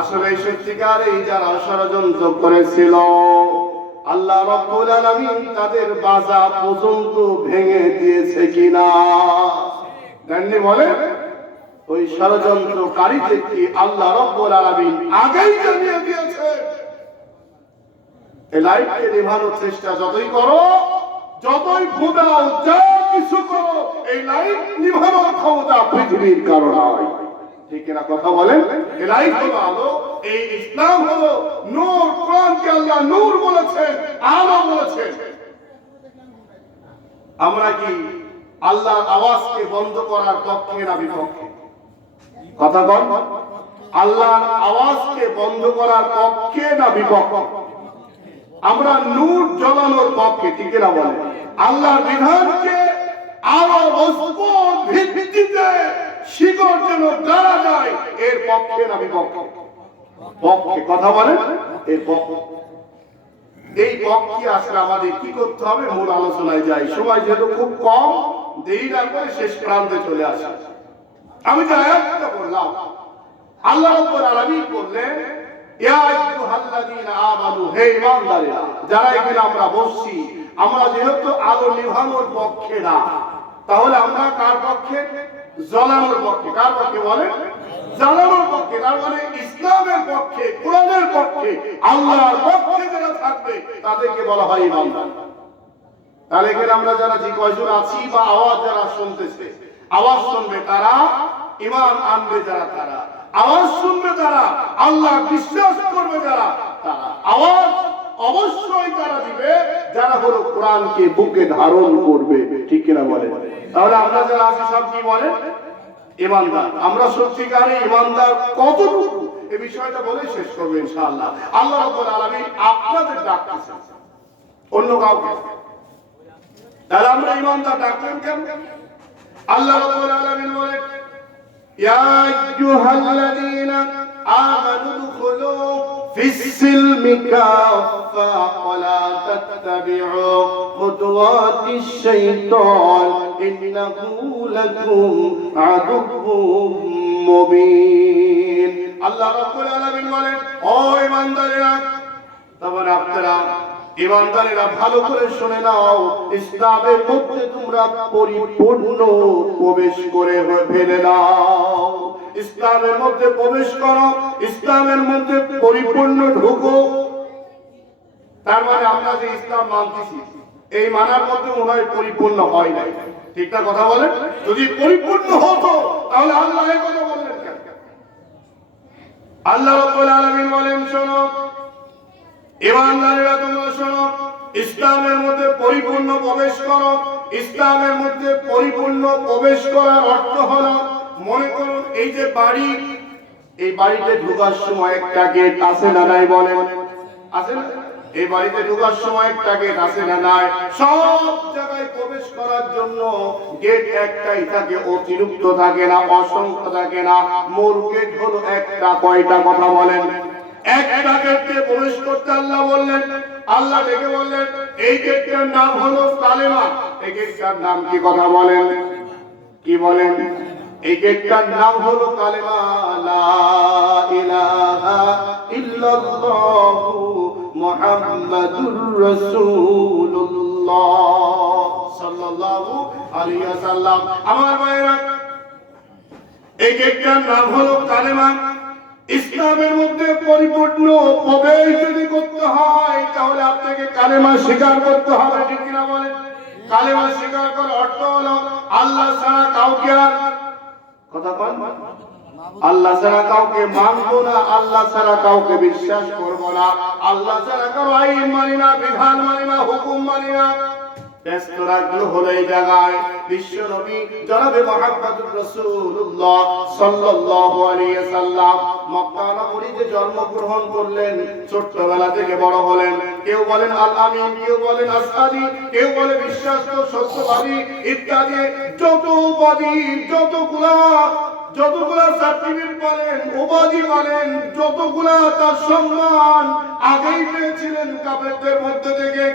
আসলে সত্যিকার এই যারা ষড়যন্ত্র করেছিল আল্লাহ রাব্বুল আলামিন তাদের বাজা পর্যন্ত ভেঙে দিয়েছে কিনা জানেন? বলে ওই ষড়যন্ত্রকারীদেরকে আল্লাহ রাব্বুল আলামিন আগেই জানিয়ে দিয়েছে এই লাইটকে নিভানোর চেষ্টা যতই করো, যতই ফুটাও, যা কিছু করো, এই লাইট নিভানোর ক্ষমতা পৃথিবীর কারো নাই। ঠিক না কথা বলেন? এই লাইট হলো আলো, এই ইসলাম হলো নূর। কোরআনকে আল্লাহ নূর বলেছেন, আলো বলেছেন। আমরা কি আল্লাহর আওয়াজকে বন্ধ করার পক্ষে না বিপক্ষে? কথা বল। আল্লাহর আওয়াজকে বন্ধ করার পক্ষে না বিপক্ষে? আমরা নূর জ্বালানোর পক্ষে। ঠিক না বলেন? আল্লাহর বিধানকে আরো মজবুত ভিত্তিতে শিকড় যেন গাড়া যায়, এর পক্ষে না বিপক্ষে? পক্ষে। কথা বলেন? এর পক্ষে। এই পক্ষে আসলে আমাদের কি করতে হবে? মূল আলোচনায় যাই। সময় যেহেতু খুব কম, দেরি না করে শেষ প্রান্তে চলে আসা। আমি যে আয়াতটা বললাম, আল্লাহ রাব্বুল আলামিন বললেন ইয়া আইয়ুহাল্লাযীনা আমানু, হে ঈমানদারেরা, যারা এখানে আমরা বসছি, আমরা যেহেতু আলো নিভানোর পক্ষে না, তাহলে আমরা কার পক্ষে? জ্বালানোর পক্ষে। কার পক্ষে বলেন? জ্বালানোর পক্ষে। তার মানে ইসলামের পক্ষে, কোরআনের পক্ষে, আল্লাহর পক্ষে যারা থাকবে তাদেরকে বলা হয় ঈমানদার। তাহলে এখানে আমরা যারা যে কয়জন আছি বা আওয়াজ যারা শুনতেছে, আওয়াজ শুনবে তারা, ঈমান আনবে যারা তারা, আওয়াজ শুনবে তারা, আল্লাহ বিশ্বাস করবে যারা তারা, আওয়াজ অবশ্যই তারা দিবে যারা হলো কোরআনকে বুকে ধারণ করবে। ঠিক কিনা বলেন? তাহলে আমরা যারা আছি সব কি বলেন? ঈমানদার। আমরা সত্যিকারে ঈমানদার কতটুকু এই বিষয়টা বলে শেষ করব ইনশাআল্লাহ। আল্লাহ রাব্বুল আলামিন আপনাদের ডাকতেছেন, অন্য কাউকে। তাহলে আমরা ঈমানদার ডাকলেন কেন? আল্লাহ রাব্বুল আলামিন বলেন ইয়া আইয়ুহাল্লাযীনা আমানু দুখুলু ফিস-সিলমি কাফা ওয়া লা তাত্তাবি'উ খুতুওয়াতিশ শাইতান ইন্নাহু লাকুম আদুউম মুবিন। আল্লাহ রাব্বুল আলামিন বলেন ও ঈমানদারেরা, তারপরে আপনারা ঈমানদারেরা ভালো করে শুনে নাও, ইসলামের মধ্যে তোমরা পরিপূর্ণ প্রবেশ করে ফেলে নাও। ইসলামের মধ্যে প্রবেশ করো, ইসলামের মধ্যে পরিপূর্ণ ঢুকো। তার মানে আমরা যে ইসলাম মানতেছি, এই মানার মধ্যে মনে হয় পরিপূর্ণ হয় নাই। ঠিক না কথা বলেন? যদি পরিপূর্ণ হতো তাহলে আল্লাহ এই কথা বললেন কেন? আল্লাহ রাব্বুল আলামিন বলেন শোনো ঈমানদারেরা, তোমরা শোনো, ইসলামের মধ্যে পরিপূর্ণ প্রবেশ করো। ইসলামের মধ্যে পরিপূর্ণ প্রবেশ করার অর্থ হলো, মনে করুন এই যে বাড়ি, এই বাড়িতে ঢোকার সময় একটা গেট আছে না নাই? বলেন আছে না? এই বাড়িতে ঢোকার সময় একটা গেট আছে না নাই? সব জায়গায় প্রবেশ করার জন্য গেট একটাই থাকে, অতিরিক্ত থাকে না, অসংখ্য থাকে না। মূল গেট হলো একটা। কয়টা? কথা বলেন। একটা গেট দিয়ে প্রবেশ করতে আল্লাহ বললেন, আল্লাহ ডেকে বললেন এই গেটটার নাম হলো কালেমা। এই গেটটার নাম কি? কথা বলেন। কি বলেন? এই গেটটার নাম হলো কালেমা, লা ইলাহা ইল্লাল্লাহু মুহাম্মাদুর রাসূলুল্লাহ সাল্লাল্লাহু আলাইহি ওয়াসাল্লাম। আমার ভাইরা, এই গেটটার নাম হলো কালেমা। ইসলামের মধ্যে পরিপূর্ণ প্রবেশ যদি করতে হয় তাহলে আপনাকে কালেমা স্বীকার করতে হবে। ঠিক কিনা বলেন? কালেমা স্বীকার করার অর্থ হলো আল্লাহ ছাড়া কাউকে, আর কথা বল, আল্লাহ ছাড়া কাউকে মানবো না, আল্লাহ ছাড়া কাউকে বিশ্বাস করবো না, আল্লাহ ছাড়া কারো আইন মানি না, বিধান মানি না, হুকুম মানি না। ব্যস্ত রাখলো হলো এই জায়গায় বিশ্ব নবী জনাবে মুহাম্মদুর রাসূলুল্লাহ সাল্লাল্লাহু আলাইহি ওয়াসাল্লাম মক্কা নগরীতে জন্মগ্রহণ করলেন। ছোট্টবেলা থেকে বড় হলেন। কেউ বলেন আল আমিন, কেউ বলেন আসআদি, কেউ বলে বিশ্বাস্ত, সত্যবাদী ইত্যাদি যত উপাধি, যতগুলা সার্টিফিকেট বলেন, উপাধি বলেন, যতগুলা তার সম্মান আগেই পেয়েছিলেন কাফেরদের মধ্যে থেকে,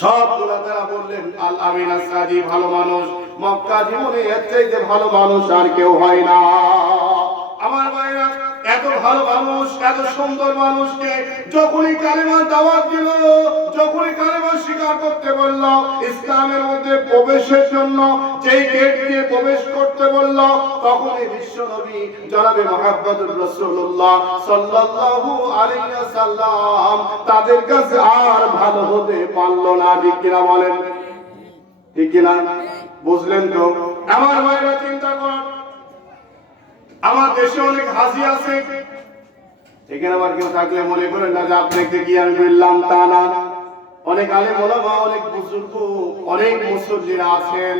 সবগুলা তারা বললেন আল আমিন আসআদি, ভালো মানুষ। মক্কা জীবনে এর চাইতে ভালো মানুষ আর কেউ হয় না। আমার ভাইরা, এত ভালো মানুষ, এত সুন্দর মানুষকে যখনই কালেমার দাওয়াত দিল, যখনই কালেমা স্বীকার করতে বলল, ইসলামের মধ্যে প্রবেশের জন্য যেই গেট দিয়ে প্রবেশ করতে বলল, তখনই বিশ্ব নবী জনাবে মুহাম্মদুর রাসূলুল্লাহ সাল্লাল্লাহু আলাইহি ওয়াসাল্লাম তাদের কাছে আর ভালো হতে পারল না। ঠিক কিনা বলেন? ঠিক কিনা? বুঝলেন তো? আমার ভাইরা চিন্তা করেন, আমার দেশে অনেক হাজি আছে, এখানে আবার কেউ থাকলে মনে করেন না যে আপনাকে কি আমি বললাম, তা না। অনেক আলেম ওলামা, অনেক বুজুর্গ, অনেক মুসল্লিরা আছেন,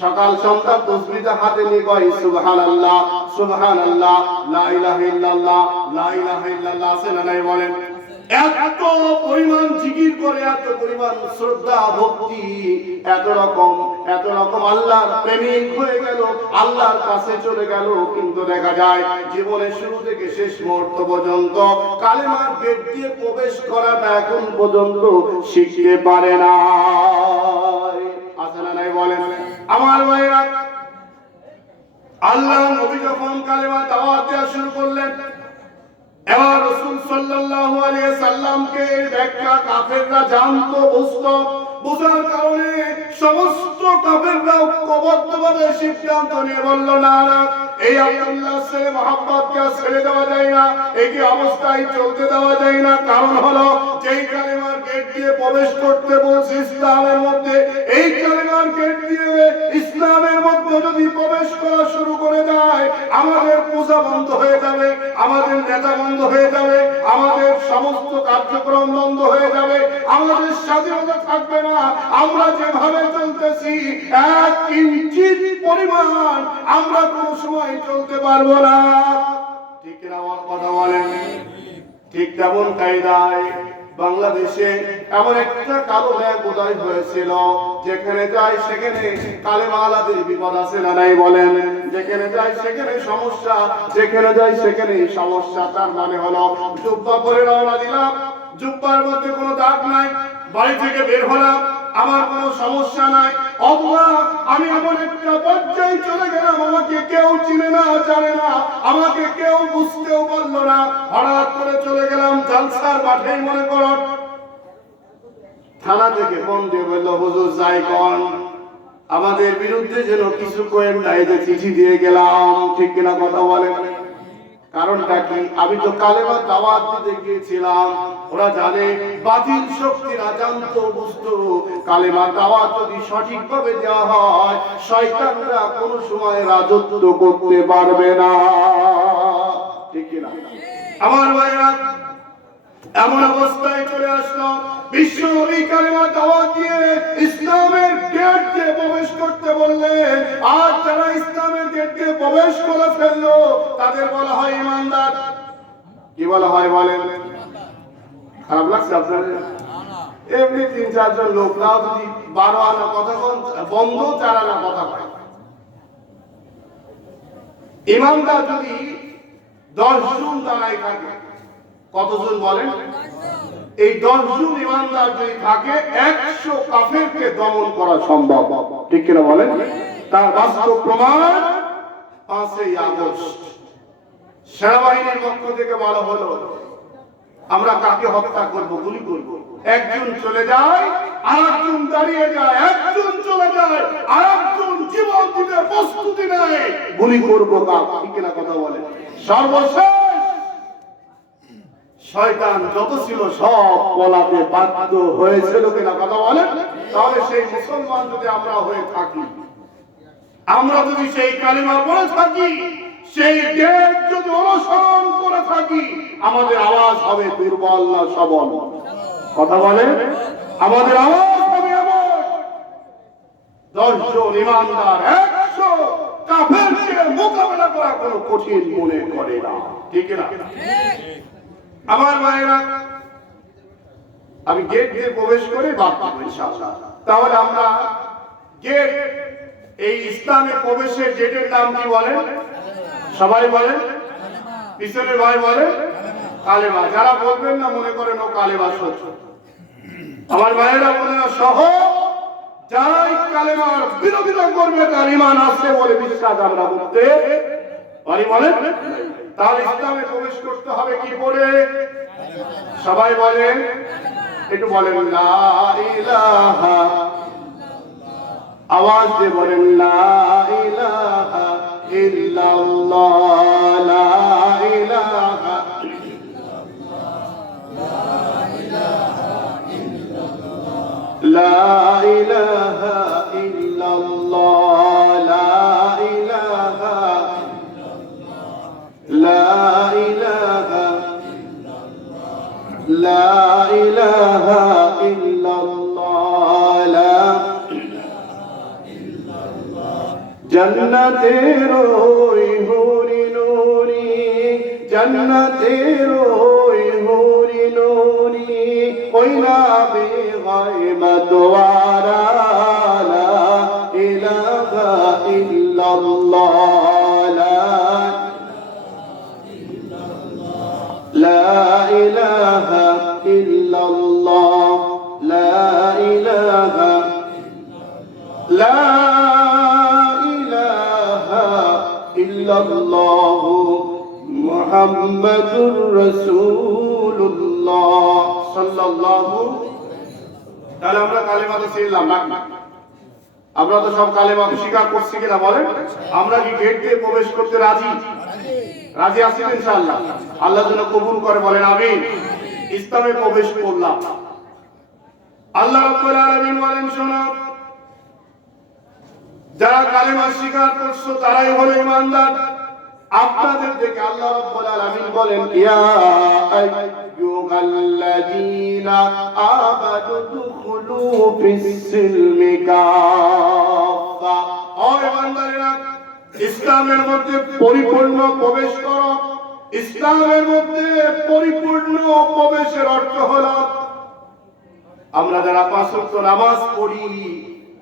সকাল সন্ধ্যা তাসবিহ হাতে নিয়ে কয় সুবহানাল্লাহ সুবহানাল্লাহ, লা ইলাহা ইল্লাল্লাহ, লা ইলাহা ইল্লাল্লাহ, আছে না নাই বলেন? এত পরিমাণ জিকির করে, এত পরিমাণ শ্রদ্ধা ভক্তি, এত রকম আল্লাহর প্রেমিক হয়ে গেল, আল্লাহর কাছে চলে গেল, কিন্তু দেখা যায় জীবনের শুরু থেকে শেষ মুহূর্ত পর্যন্ত কালেমার গেট দিয়ে প্রবেশ করাটা এখন পর্যন্ত শিখতে পারে না। আছে না নাই বলেন? আমার ভাইরা, আল্লাহ নবী যখন কালেমা দাওয়াত দেওয়া শুরু করলেন, এবার রাসূল সাল্লাল্লাহু আলাইহি সাল্লামকে ব্যাখ্যা কাফেররা জানতো, বুঝতো। বুঝার কারণে সমস্ত কাফেররা ঐক্যবদ্ধভাবে সিদ্ধান্ত নিয়ে বলল, না না, এই আব্দুল্লাহ ছেলে মুহাম্মদকে ছেড়ে দেওয়া যায় না, এই অবস্থায় চলতে দেওয়া যায় না। কারণ হলো, যেই কালেমার গেট দিয়ে প্রবেশ করতে বলছে ইসলামের মধ্যে, এই কালেমার গেট দিয়ে ইসলামের মধ্যে যদি প্রবেশ করা শুরু করে দেয়, আমাদের পূজা বন্ধ হয়ে যাবে, আমাদের নেতা বন্ধ হয়ে যাবে, আমাদের সমস্ত কার্যক্রম বন্ধ হয়ে যাবে, আমাদের স্বাধীনতা থাকবে না। আমরা যেভাবে চলতেছি, এক ইঞ্চির পরিমাণ আমরা কোন সময় চলতে পারবো না। ঠিক না কথা বলেন? ঠিক তেমন কায়দায় বাংলাদেশে এমন একটা কালো মেঘ উদয় হয়েছিল, যেখানে যায় সেখানে কালেমাওয়ালাদের বিপদ আছে না নাই বলেন? যেখানে যায় সেখানে সমস্যা, যেখানে যায় সেখানে সমস্যা। তার মানে হলো, জুব্বা পরে রওনা দিলাম, জুব্বার মধ্যে কোনো দাগ নাই, বাড়ি থেকে বের হলাম, আমার কোনো সমস্যা নাই। অথবা আমি এমন একটা পর্যায়ে চলে গেলাম, আমাকে কেউ চিনে না, জানে না, আমাকে কেউ বুঝতেও পারলো না, হঠাৎ করে চলে গেলাম জালসার মাঠেই, মনে করুন থানা থেকে ফোন দিয়ে বলল, হুজুর যাই কোন, আমাদের বিরুদ্ধে যেন কিছু কোয়েন নাই, যে চিঠি দিয়ে গেলাম। ঠিক কিনা কথা বলেন? কারণটা কি? আমি তো কালেমা দাওয়াত দিতে গিয়েছিলাম, ওরা জানে, বাতিল শক্তিরা জানতো, বুঝতো, কালেমা দাওয়াত যদি সঠিকভাবে দেওয়া হয়, শয়তানরা কোনো সময় রাজত্ব করতে পারবে না। ঠিক না? আমার ভাইরা, এমন অবস্থায় চলে আসলো, বিশ্ব নবী কালেমা দাওয়াত দিয়ে ইসলামের গেট দিয়ে প্রবেশ করতে বললেন। আর যারা ইসলামের গেট দিয়ে প্রবেশ করে ফেললো, তাদের বলা হয় ইমানদার। কি বলা হয় বলেন? খারাপ লাগছে আপনাদের? এমনি ৩-৪ জন লোকরাও যদি 12 আনা কথা বন্ধ, 4 আনা কথা বলে, ইমানদার যদি 10 জন দাঁড়ায় থাকে, কতজন বলেন? এই 10 জন ইমানদার যদি থাকে, 100 কাফেরকে দমন করা সম্ভব। ঠিক কিনা বলেন? তার বাস্তব প্রমাণ 5ই আগস্ট সেনাবাহিনীর পক্ষ থেকে বলা হলো, আমরা কাকে হত্যা করব, গুলি করব। একজন চলে যায়, আরেকজন দাঁড়িয়ে যায়, একজন চলে যায়, আরেকজন জীবন দিতে প্রস্তুতি নেয়, গুলি করব কাকে। ঠিক কিনা কথা বলেন? সর্বশেষ শয়তান যত ছিল সব পলাতে বাধ্য হয়েছিল। কিনা কথা বলেন? তাহলে সেই মুসলমান যদি আমরা হয়ে থাকি, আমরা যদি সেই কালিমা পড়ে থাকি, সেই গেট যদি অনুসরণ করে থাকি, আমাদের আওয়াজ হবে দুর্বল না সবল? কথা বলেন? আমাদের আওয়াজ 10 জন ইমানদার 100 কাফেরকে মোকাবেলা করা কোনো কঠিন মনে করে না, ঠিক না? আমার ভাইরা, আমি গেট দিয়ে প্রবেশ করে বাদ পাবো ইনশাআল্লাহ। তাহলে আমরা গেট, এই ইসলামে প্রবেশের গেটের নাম কি বলেন? সবাই বলেন, পিছনের ভাই বলেন কালেমা। যারা বলবেন না মনে করেন ও কালেমা সহ্য। আমার ভাইয়েরা বলেন সহ যারাই কালেমার বিরোধিতা করবে তার ঈমান আছে বলে বিশ্বাস আমরা করতে পারি, বলেন। তাহলে ইসলামে প্রবেশ করতে হবে কি করে? সবাই বলেন, একটু বলেন লা ইলাহা, আওয়াজ দিয়ে বলেন লা ইলাহা ইল্লাল্লাহ, লা ইলাহা লা ইলাহা ইল্লাল্লাহ, লা ইলাহা লা ইলাহা লা ইলাহা ইল্লাল্লাহ, লা জান্নাতের ওই হুরি নুরি, জান্নাতের ওই হুরি নুরি, ওই নামে গায়বাত ওয়ারা, লা ইলাহা ইল্লাল্লাহ, লা ইলাহা ইল্লাল্লাহ, লা ইলাহা লা ইল্লাল্লাহ মুহাম্মাদুর রাসূলুল্লাহ সাল্লাল্লাহু। তাহলে আমরা কালেমা তো শিখলাম না? আমরা তো সব কালেমা স্বীকার করছি কিনা বলেন? আমরা কি গেট দিয়ে প্রবেশ করতে রাজি? রাজি আছি ইনশাআল্লাহ? আল্লাহ যেন কবুল করে, বলেন আমিন। ইসলামে প্রবেশ করলাম। আল্লাহ রাব্বুল আলামিন বলেন, শোনো, যারা কালেমা স্বীকার করছো তারাই হলো ঈমানদার। আপনাদের থেকে আল্লাহ রাব্বুল আলামিন বলেন, ইয়া আইয়ুহাল্লাযীনা আমানু দুখুলু ফিস-সিলমি কাফা। ও ঈমানদারেরা, ইসলামের মধ্যে পরিপূর্ণ প্রবেশ করো। ইসলামের মধ্যে পরিপূর্ণ প্রবেশের অর্থ হলো আমরা যারা 5 ওয়াক্ত নামাজ পড়ি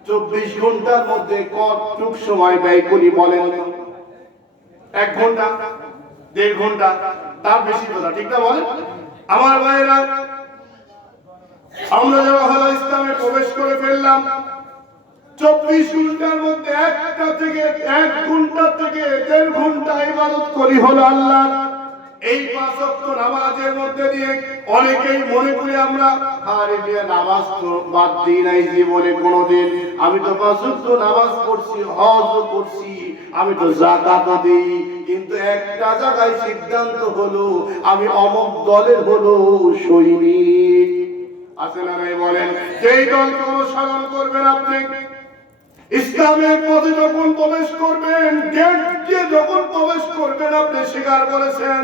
24 ঘন্টার মধ্যে কতটুক সময় ব্যয় করি বলেন? 1 ঘন্টা, 1.5 ঘন্টা, তার বেশি কথা, ঠিক না বলেন? আমার ভাইরা, আমরা যারা হলো ইসলামে প্রবেশ করে ফেললাম, 24 ঘন্টার মধ্যে 1 ঘন্টা থেকে 1.5 ঘন্টা ইবাদত করি হলো আল্লাহ। এই 5 ওয়াক্ত নামাজের মধ্যে দিয়ে অনেকেই মনে করি আমরা, আরে মিয়া নামাজ তো বাদ দিই নাই জীবনে কোনোদিন, আমি তো 5 ওয়াক্ত নামাজ পড়ছি, হজও করছি, আমি তো যাকাতও দেই, কিন্তু একটা জায়গায় সিদ্ধান্ত হলো আমি অমুক দলের হলো সৈনিক। আছে না নাই বলেন? যেই দলকে অনুসরণ করবেন আপনি, ইসলামের পথে যখন প্রবেশ করবেন, গেট দিয়ে যখন প্রবেশ করবেন, আপনি স্বীকার করেছেন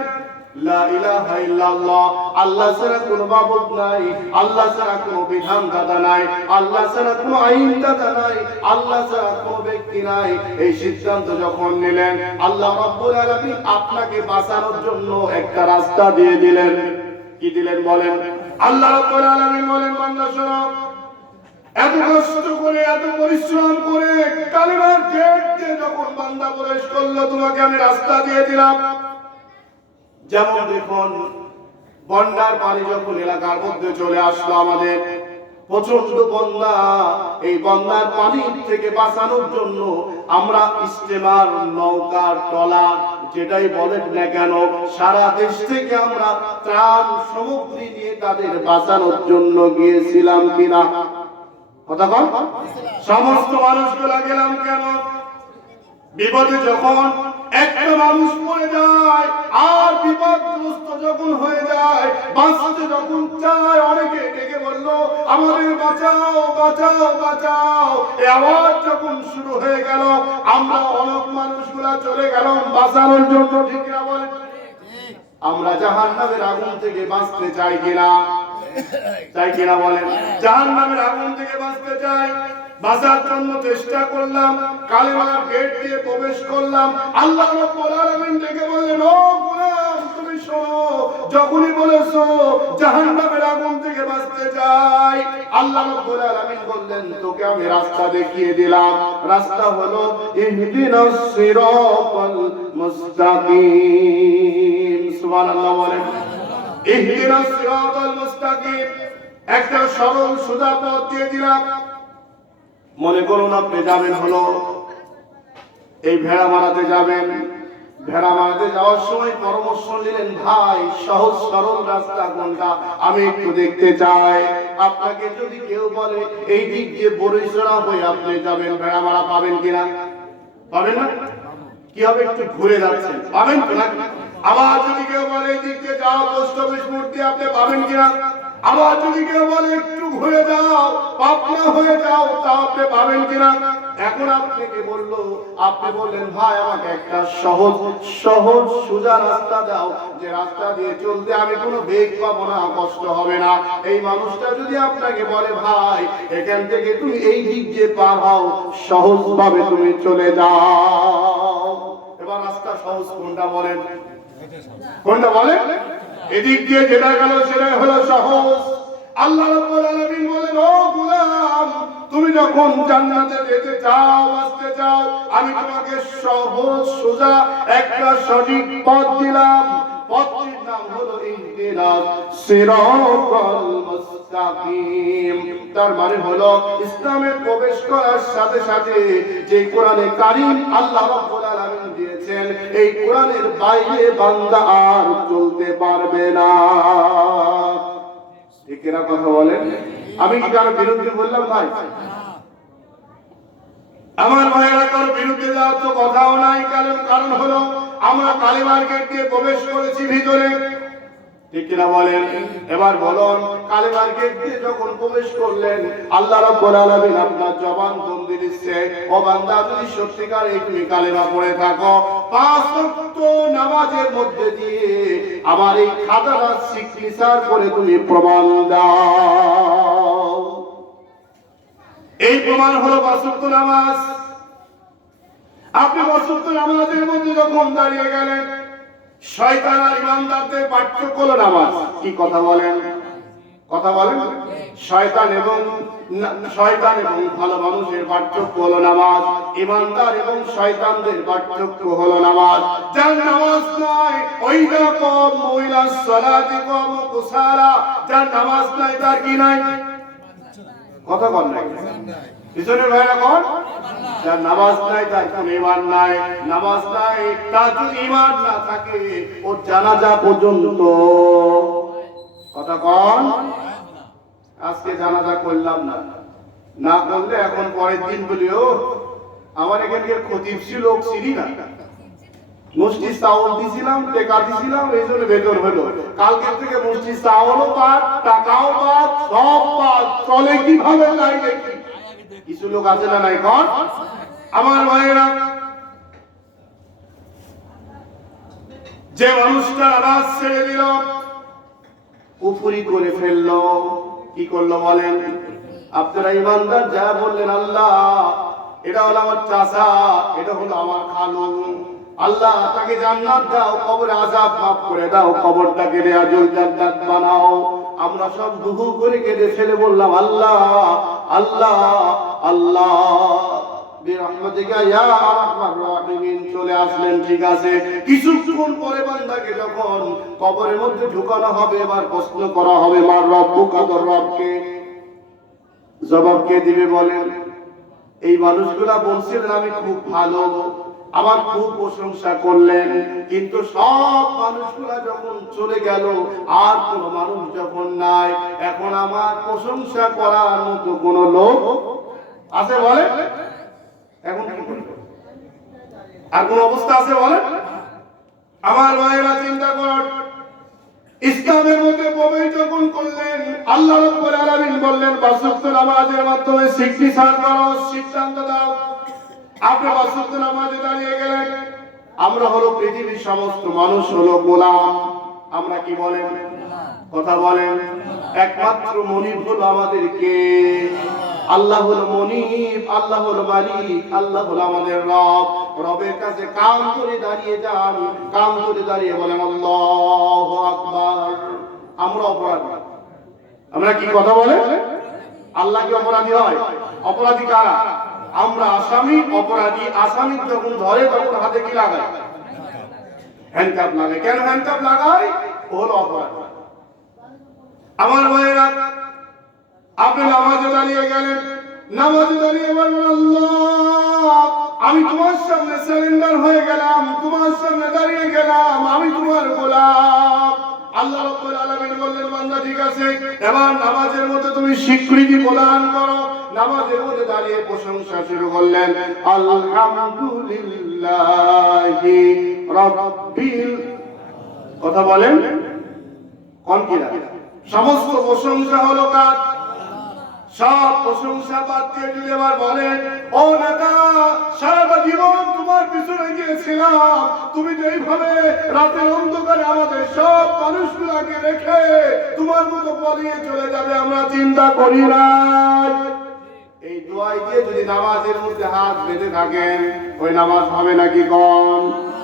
লা ইলাহা ইল্লাল্লাহ, আল্লাহ ছাড়া কোনো মাবুদ নাই, আল্লাহ ছাড়া কোনো বিধানদাতা নাই, আল্লাহ ছাড়া কোনো আইনদাতা নাই, আল্লাহ ছাড়া কোনো ব্যক্তি নাই। এই সিদ্ধান্ত যখন নিলেন, আল্লাহ রাব্বুল আলামিন আপনাকে বাঁচানোর জন্য একটা রাস্তা দিয়ে দিলেন। কি দিলেন বলেন? আল্লাহ রাব্বুল আলামিন বলেন, বান্দা শোনো, এত কষ্ট করে এত পরিশ্রম করে কালেমার গেট দিয়ে যখন বান্দা প্রবেশ করলো, তোমাকে আমি রাস্তা দিয়ে দিলাম। যেমন দেখুন, বন্যার পানি যখন এলাকার মধ্যে চলে আসলো, আমাদের প্রচন্ড বন্যা, এই বন্যার পানি থেকে বাঁচানোর জন্য আমরা স্টিমার, নৌকা, ট্রলার, যেটাই বলেন না কেন, সারা দেশ থেকে আমরা ত্রাণ সামগ্রী নিয়ে তাদের বাঁচানোর জন্য গিয়েছিলাম কিনা? কথা বল। সমস্ত মানুষগুলা গেলাম কেন? বিপদে যখন একটা মানুষ পড়ে যায় আর বিপদগ্রস্ত যখন হয়ে যায়, বাঁচতে যখন চায়, অনেকে ডেকে বললো আমাদের বাঁচাও বাঁচাও বাঁচাও। এই আওয়াজ যখন শুরু হয়ে গেল, আমরা অনেক মানুষগুলা চলে গেলাম বাঁচানোর জন্য, ঠিক না বলেন? আমরা জাহান্নামের আগুন থেকে বাঁচতে চাই কিনা? চাই কিনা বলেন? জাহান্নামের আগুন থেকে বাঁচতে চাই। বাঁচার জন্য চেষ্টা করলাম, কালেমার গেট দিয়ে প্রবেশ করলাম। আল্লাহ রাব্বুল আলামিন ডেকে বললেন, ও গোলাম তুমি শোনো, যখনই বলেছো জাহান্নামের আগুন থেকে বাঁচতে চাই, আল্লাহ রাব্বুল আলামিন বললেন তোকে আমি রাস্তা দেখিয়ে দিলাম। রাস্তা হলো ইহদিনাস সিরাতাল মুস্তাকিম। সুবহানাল্লাহ বলেন। ইহদিনাস সিরাতাল মুস্তাকিম, একটা সরল সোজা পথ দিয়ে দিলাম। মনে করুন আপনি যাবেন হলো এই ভেড়া মারাতে যাবেন, ভেড়া মারাতে যাওয়ার সময় পরামর্শ নিলেন, ভাই সহজ সরল রাস্তা কোনটা আমি একটু দেখতে চাই। আপনাকে যদি কেউ বলে এই দিক দিয়ে বরিশরা হয়ে আপনি যাবেন, ভেড়া মারা পাবেন কিনা? পাবেন না? কি হবে? একটু ঘুরে যাচ্ছেন, পাবেন তো না? আবার যদি কেউ বলে এই দিক দিয়ে যাও পোস্ট অফিস মোড় দিয়ে, আপনি পাবেন কিনা? আবার যদি কেউ বলে একটু ঘুরে যাও পাবনা হয়ে যাও, তা আপনি পাবেন কিনা? এখন আপনাকে বললো, আপনি বললেন ভাই আমাকে একটা সহজ সহজ সোজা রাস্তা দাও, যে রাস্তা দিয়ে চলতে আমি কোনো বেগ পাবো না, কষ্ট হবে না। এই মানুষটা যদি আপনাকে বলে ভাই এখান থেকে তুমি এই দিক দিয়ে পার হও, সহজ ভাবে তুমি চলে যাও। এবার রাস্তা সহজ কোনটা বলেন? কোনটা বলেন? এদিক দিয়ে যেটা গেল সেটাই হলো সহজ। আল্লাহ রাব্বুল আলামিন বলেন, ও গোলাম তুমি যখন জান্নাতে যেতে চাও, আসতে চাও, আমি তোমাকে সহজ সোজা একটা সঠিক পথ দিলাম। পথটির নাম হলো ইহদিনাস সিরাতাল মুস্তাকিম। তার মানে হলো ইসলামে প্রবেশ করার সাথে সাথে যে কোরআনে কারীম আল্লাহ রাব্বুল আলামিন দিয়েছেন, এই কোরআনের বাইরে বান্দা আর চলতে পারবে না। একেরা কথা বলেন। আমি কি কারো বিরুদ্ধে বললাম ভাই? আমার ভাইয়েরা কারো বিরুদ্ধে যাওয়ার তো কথাও নাই। কারণ হলো আমরা কালেমার গেট দিয়ে প্রবেশ করেছি ভিতরে, ঠিক কিনা বলেন? এবার বলুন, কালেমার গেট দিয়ে যখন প্রবেশ করলেন আল্লাহ রাব্বুল আলামিন আপনার জবান বন্দি দিচ্ছে, ও বান্দা যদি সত্যিকার এই তুমি কালেমা পড়ে থাকো, 5 ওয়াক্ত নামাজের মধ্যে দিয়ে আমার এই খাতাটা সিগনেচার করে তুমি প্রমাণ দাও। এই প্রমাণ হলো 5 ওয়াক্ত নামাজ। আপনি 5 ওয়াক্ত নামাজের মধ্যে যখন দাঁড়িয়ে গেলেন, শয়তান আর ইমানদারদের পার্থক্য হলো নামাজ। কি কথা বলেন? কথা বলেন। শয়তান এবং ভালো মানুষের পার্থক্য হলো নামাজ, ইমানদার এবং শয়তানদের পার্থক্য হলো নামাজ। যার নামাজ নাই ওইটা কম মহিলা সালাতি কম কুসারা, যার নামাজ নাই তার কি নাই? কথা বল নাই পিছনে ভাইরা কোন? যার নামাজ নাই তার কোনো ঈমান নাই। নামাজ নাই তার যদি ঈমান না থাকে ওর জানাজা পর্যন্ত, কথা কোন? আজকে জানাজা করলাম না, না করলে এখন পরের দিন বলিও আমার এখানকার খতিব ছিল চিনি না, মুষ্টি চাউল দিছিলাম, টেকা দিছিলাম, এই জন্য বেতন হলো। কালকে থেকে মুষ্টি চাউলও বাদ, টাকাও বাদ, সব বাদ। চলে কিভাবে যাই দেখি। কিছু লোক আছে না নাই কোন? আমার ভাইয়েরা, যে মানুষটা নামাজ ছেড়ে দিল, কুফরি করে ফেললো, কি করলো বলেন? আপনারা ইমানদার যা বললেন, আল্লাহ এটা হলো আমার চাচা, এটা হলো আমার খালু, আল্লাহ তাকে জান্নাত দাও, কবরে আযাব মাফ করে দাও, কবরটাকে রিয়াজুল জান্নাত বানাও। আমরা সব দুহু করে কেঁদে ফেলে বললাম, আল্লাহ আল্লাহ আল্লাহ বিরহমাতিকা ইয়া আরহামার রাহিমিন। চলে আসলেন, ঠিক আছে। কিছুক্ষণ পরে বান্দাকে যখন কবরের মধ্যে ঢুকানো হবে, এবার প্রশ্ন করা হবে, মার রব্বুকা, তোর রবকে। জবাব কে দিবে বলেন? এই মানুষগুলা বলছিলেন আমি খুব ভালো, আমার খুব প্রশংসা করলেন, কিন্তু সব মানুষগুলা যখন চলে গেল, আর কোন মানুষ যখন নাই, এখন আমার প্রশংসা করার মতো কোন লোক আছে বলে? এখন কি করবে? আর কোন অবস্থা আছে বলে? আমার ভাইয়েরা চিন্তা কর, ইসলামের মধ্যে প্রবেশ যখন করলেন, আল্লাহ রাব্বুল আলামিন বললেন 5 ওয়াক্ত নামাজের মাধ্যমে সিগনেচার করো, সিদ্ধান্ত দাও। আপনি 5 ওয়াক্ত নামাজে দাঁড়িয়ে গেলেন। আমরা হলো পৃথিবীর সমস্ত মানুষ হলো গোলাম। আমরা কি বলেন? কথা বলেন। একমাত্র মনিব হলো আমাদেরকে আল্লাহ হলো মনিব, আল্লাহ হলো মালিক, আল্লাহ হলো আমাদের রব। রবের কাছে কান করে দাঁড়িয়ে যান, কান করে দাঁড়িয়ে বলেন আল্লাহু আকবার। আমরা অপরাধী, আমরা কি কথা বলে? আল্লাহ কি অপরাধী হয়? অপরাধী কারা? আমরা আসামি। অপরাধী আসামি যখন ধরে তখন হাতে কি লাগায়? হ্যান্ডকাপ লাগায়। কেন হ্যান্ডকাপ লাগায়? ও হলো অপরাধী। আমার ভাইয়েরা, আপনি নামাজে দাঁড়িয়ে গেলেন, নামাজে দাঁড়িয়ে বলবেন আল্লাহ, আমি তোমার সামনে সারেন্ডার হয়ে গেলাম, তোমার সামনে দাঁড়িয়ে গেলাম, আমি তোমার গোলাম। আল্লাহ রাব্বুল আলামিন বললেন বান্দা ঠিক আছে, এবার নামাজের মধ্যে তুমি স্বীকৃতি প্রদান করো। নামাজের মধ্যে দাঁড়িয়ে প্রশংসা শুরু করলেন, আলহামদুলিল্লাহি রাব্বিল, কথা বলেন কোন কিরা? সমস্ত প্রশংসা হলো কার? সব প্রশংসা বাদ দিয়ে যদি এবার বলেন, ও নেতা, সারাটা জীবন তোমার পিছনে গিয়েছিলাম, তুমি যে এইভাবে রাতের অন্ধকারে আমাদের সব মানুষগুলাকে রেখে তোমার মতো পালিয়ে চলে যাবে আমরা চিন্তা করি নাই। এই দোয়াই দিয়ে যদি নামাজের মধ্যে হাত বেঁধে থাকেন, ওই নামাজ হবে নাকি কম?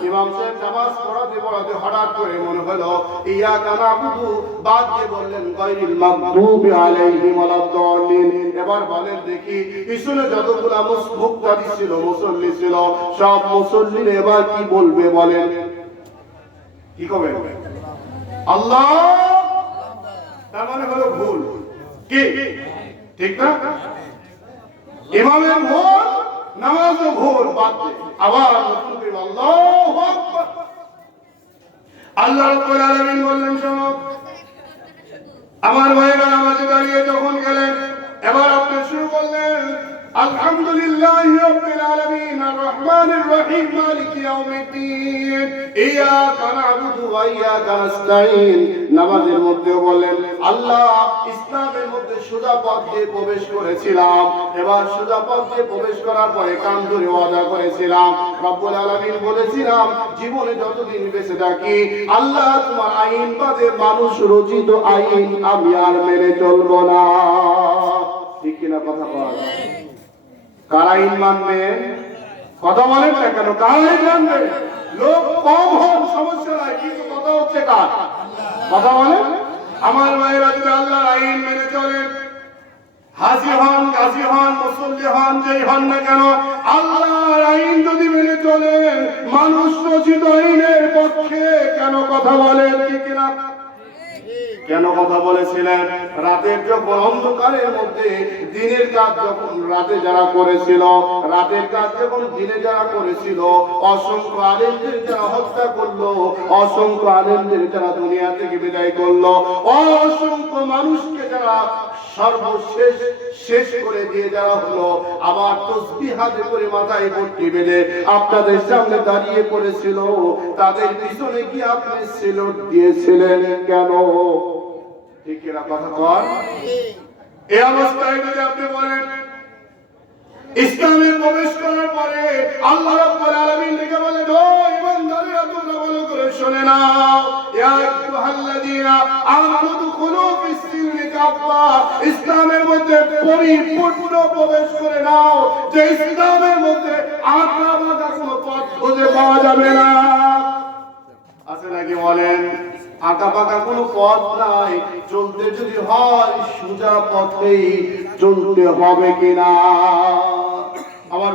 ইমাম সাহেব নামাজ পড়াতে পড়াতে হঠাৎ করে মনে হলো ইয়াকা নাবুদু, বাদ দিয়ে বললেন গায়রিল মাগদুবি আলাইহিম ওয়ালাদ-দাল্লিন। এবার বলেন দেখি, পিছনে যতগুলা মুক্তাদি ছিল, মুসল্লি ছিল, সব মুসল্লিরা এবার কি বলবে বলেন? কি কবে? আল্লাহ। তার মানে হলো ভুল। কি ঠিক না? ইমামের ভুল, নামাজও ভুল, বাদ দিয়ে আবার নতুন করে আল্লাহু আকবার। আল্লাহ রাব্বুল আলামিন বললেন শোনো, আমার ভাইরা নামাজে দাঁড়িয়ে যখন গেলেন, এবার আপনি শুরু করলেন আলহামদুলিল্লাহি রাব্বিল আলামিন আর রহমানির রহিম মালিকি ইয়াউমিদ্দিন ইয়াকা না'বুদু ওয়া ইয়াকা নাস্তাঈন। নামাজের মধ্যে বললেন আল্লাহ, ইসলামের মধ্যে সোজা পথ দিয়ে প্রবেশ করেছিলাম, এবার সোজা পথ দিয়ে প্রবেশ করার পরে কান ধরে ওয়াদা করেছিলাম, রব্বুল আলামিন বলেছিলাম জীবনে যতদিন বেঁচে থাকি আল্লাহ তোমার আইন বাদে মানুষ রচিত আইন আমি আর মেনে চলবো না। ঠিক কিনা কথা বল? কার আইন মানবে? কথা বলেন না কেন? কার আইন মানবে? লোক কম হন সমস্যা নাই, কিন্তু কথা হচ্ছে কার? কথা বলেন। আমার ভাইরা যদি আল্লাহর আইন মেনে চলেন, হাজি হন, গাজী হন, মুসল্লি হন, যেই হন না কেন, আল্লাহর আইন যদি মেনে চলেন, মানুষ রচিত আইনের পক্ষে কেন কথা বলেন? ঠিক কিনা? কেন কথা বলেছিলেন? রাতের যখন অন্ধকারের মধ্যে দিনের কাজ যখন রাতে যারা করেছিল, রাতের কাজ যখন দিনে যারা করেছিল, অসংখ্য আলেমদের যারা হত্যা করলো, অসংখ্য আলেমদের যারা দুনিয়া থেকে বিদায় করলো, অসংখ্য মানুষকে যারা সর্বশেষ শেষ করে দিয়ে যারা হলো, আবার তসবিহ হাতে করে মাথায় পট্টি বেঁধে আপনাদের সামনে দাঁড়িয়ে পড়েছিল, তাদের পিছনে কি আপনি সেলুট দিয়েছিলেন কেন? ঠিক এরা কথা কর। এই অবস্থায় যদি আপনি বলেন ইসলামে প্রবেশ করার পরে আল্লাহ রাব্বুল আলামিন ডেকে বলেন, ও ঈমানদারেরা তোমরা ভালো করে শুনে নাও, ইয়া আইয়ুহাল্লাযীনা আমানু দুখুলু ফিস-সিলমি কাফা, ইসলামের মধ্যে পরিপূর্ণ প্রবেশ করে নাও, যে ইসলামের মধ্যে আঁকা বাঁকা কোনো পথ খুঁজে পাওয়া যাবে না। আছে নাকি বলেন? আঁকা বাঁকা কোনো পথ নাই, চলতে যদি হয় সোজা পথেই চলতে হবে কিনা?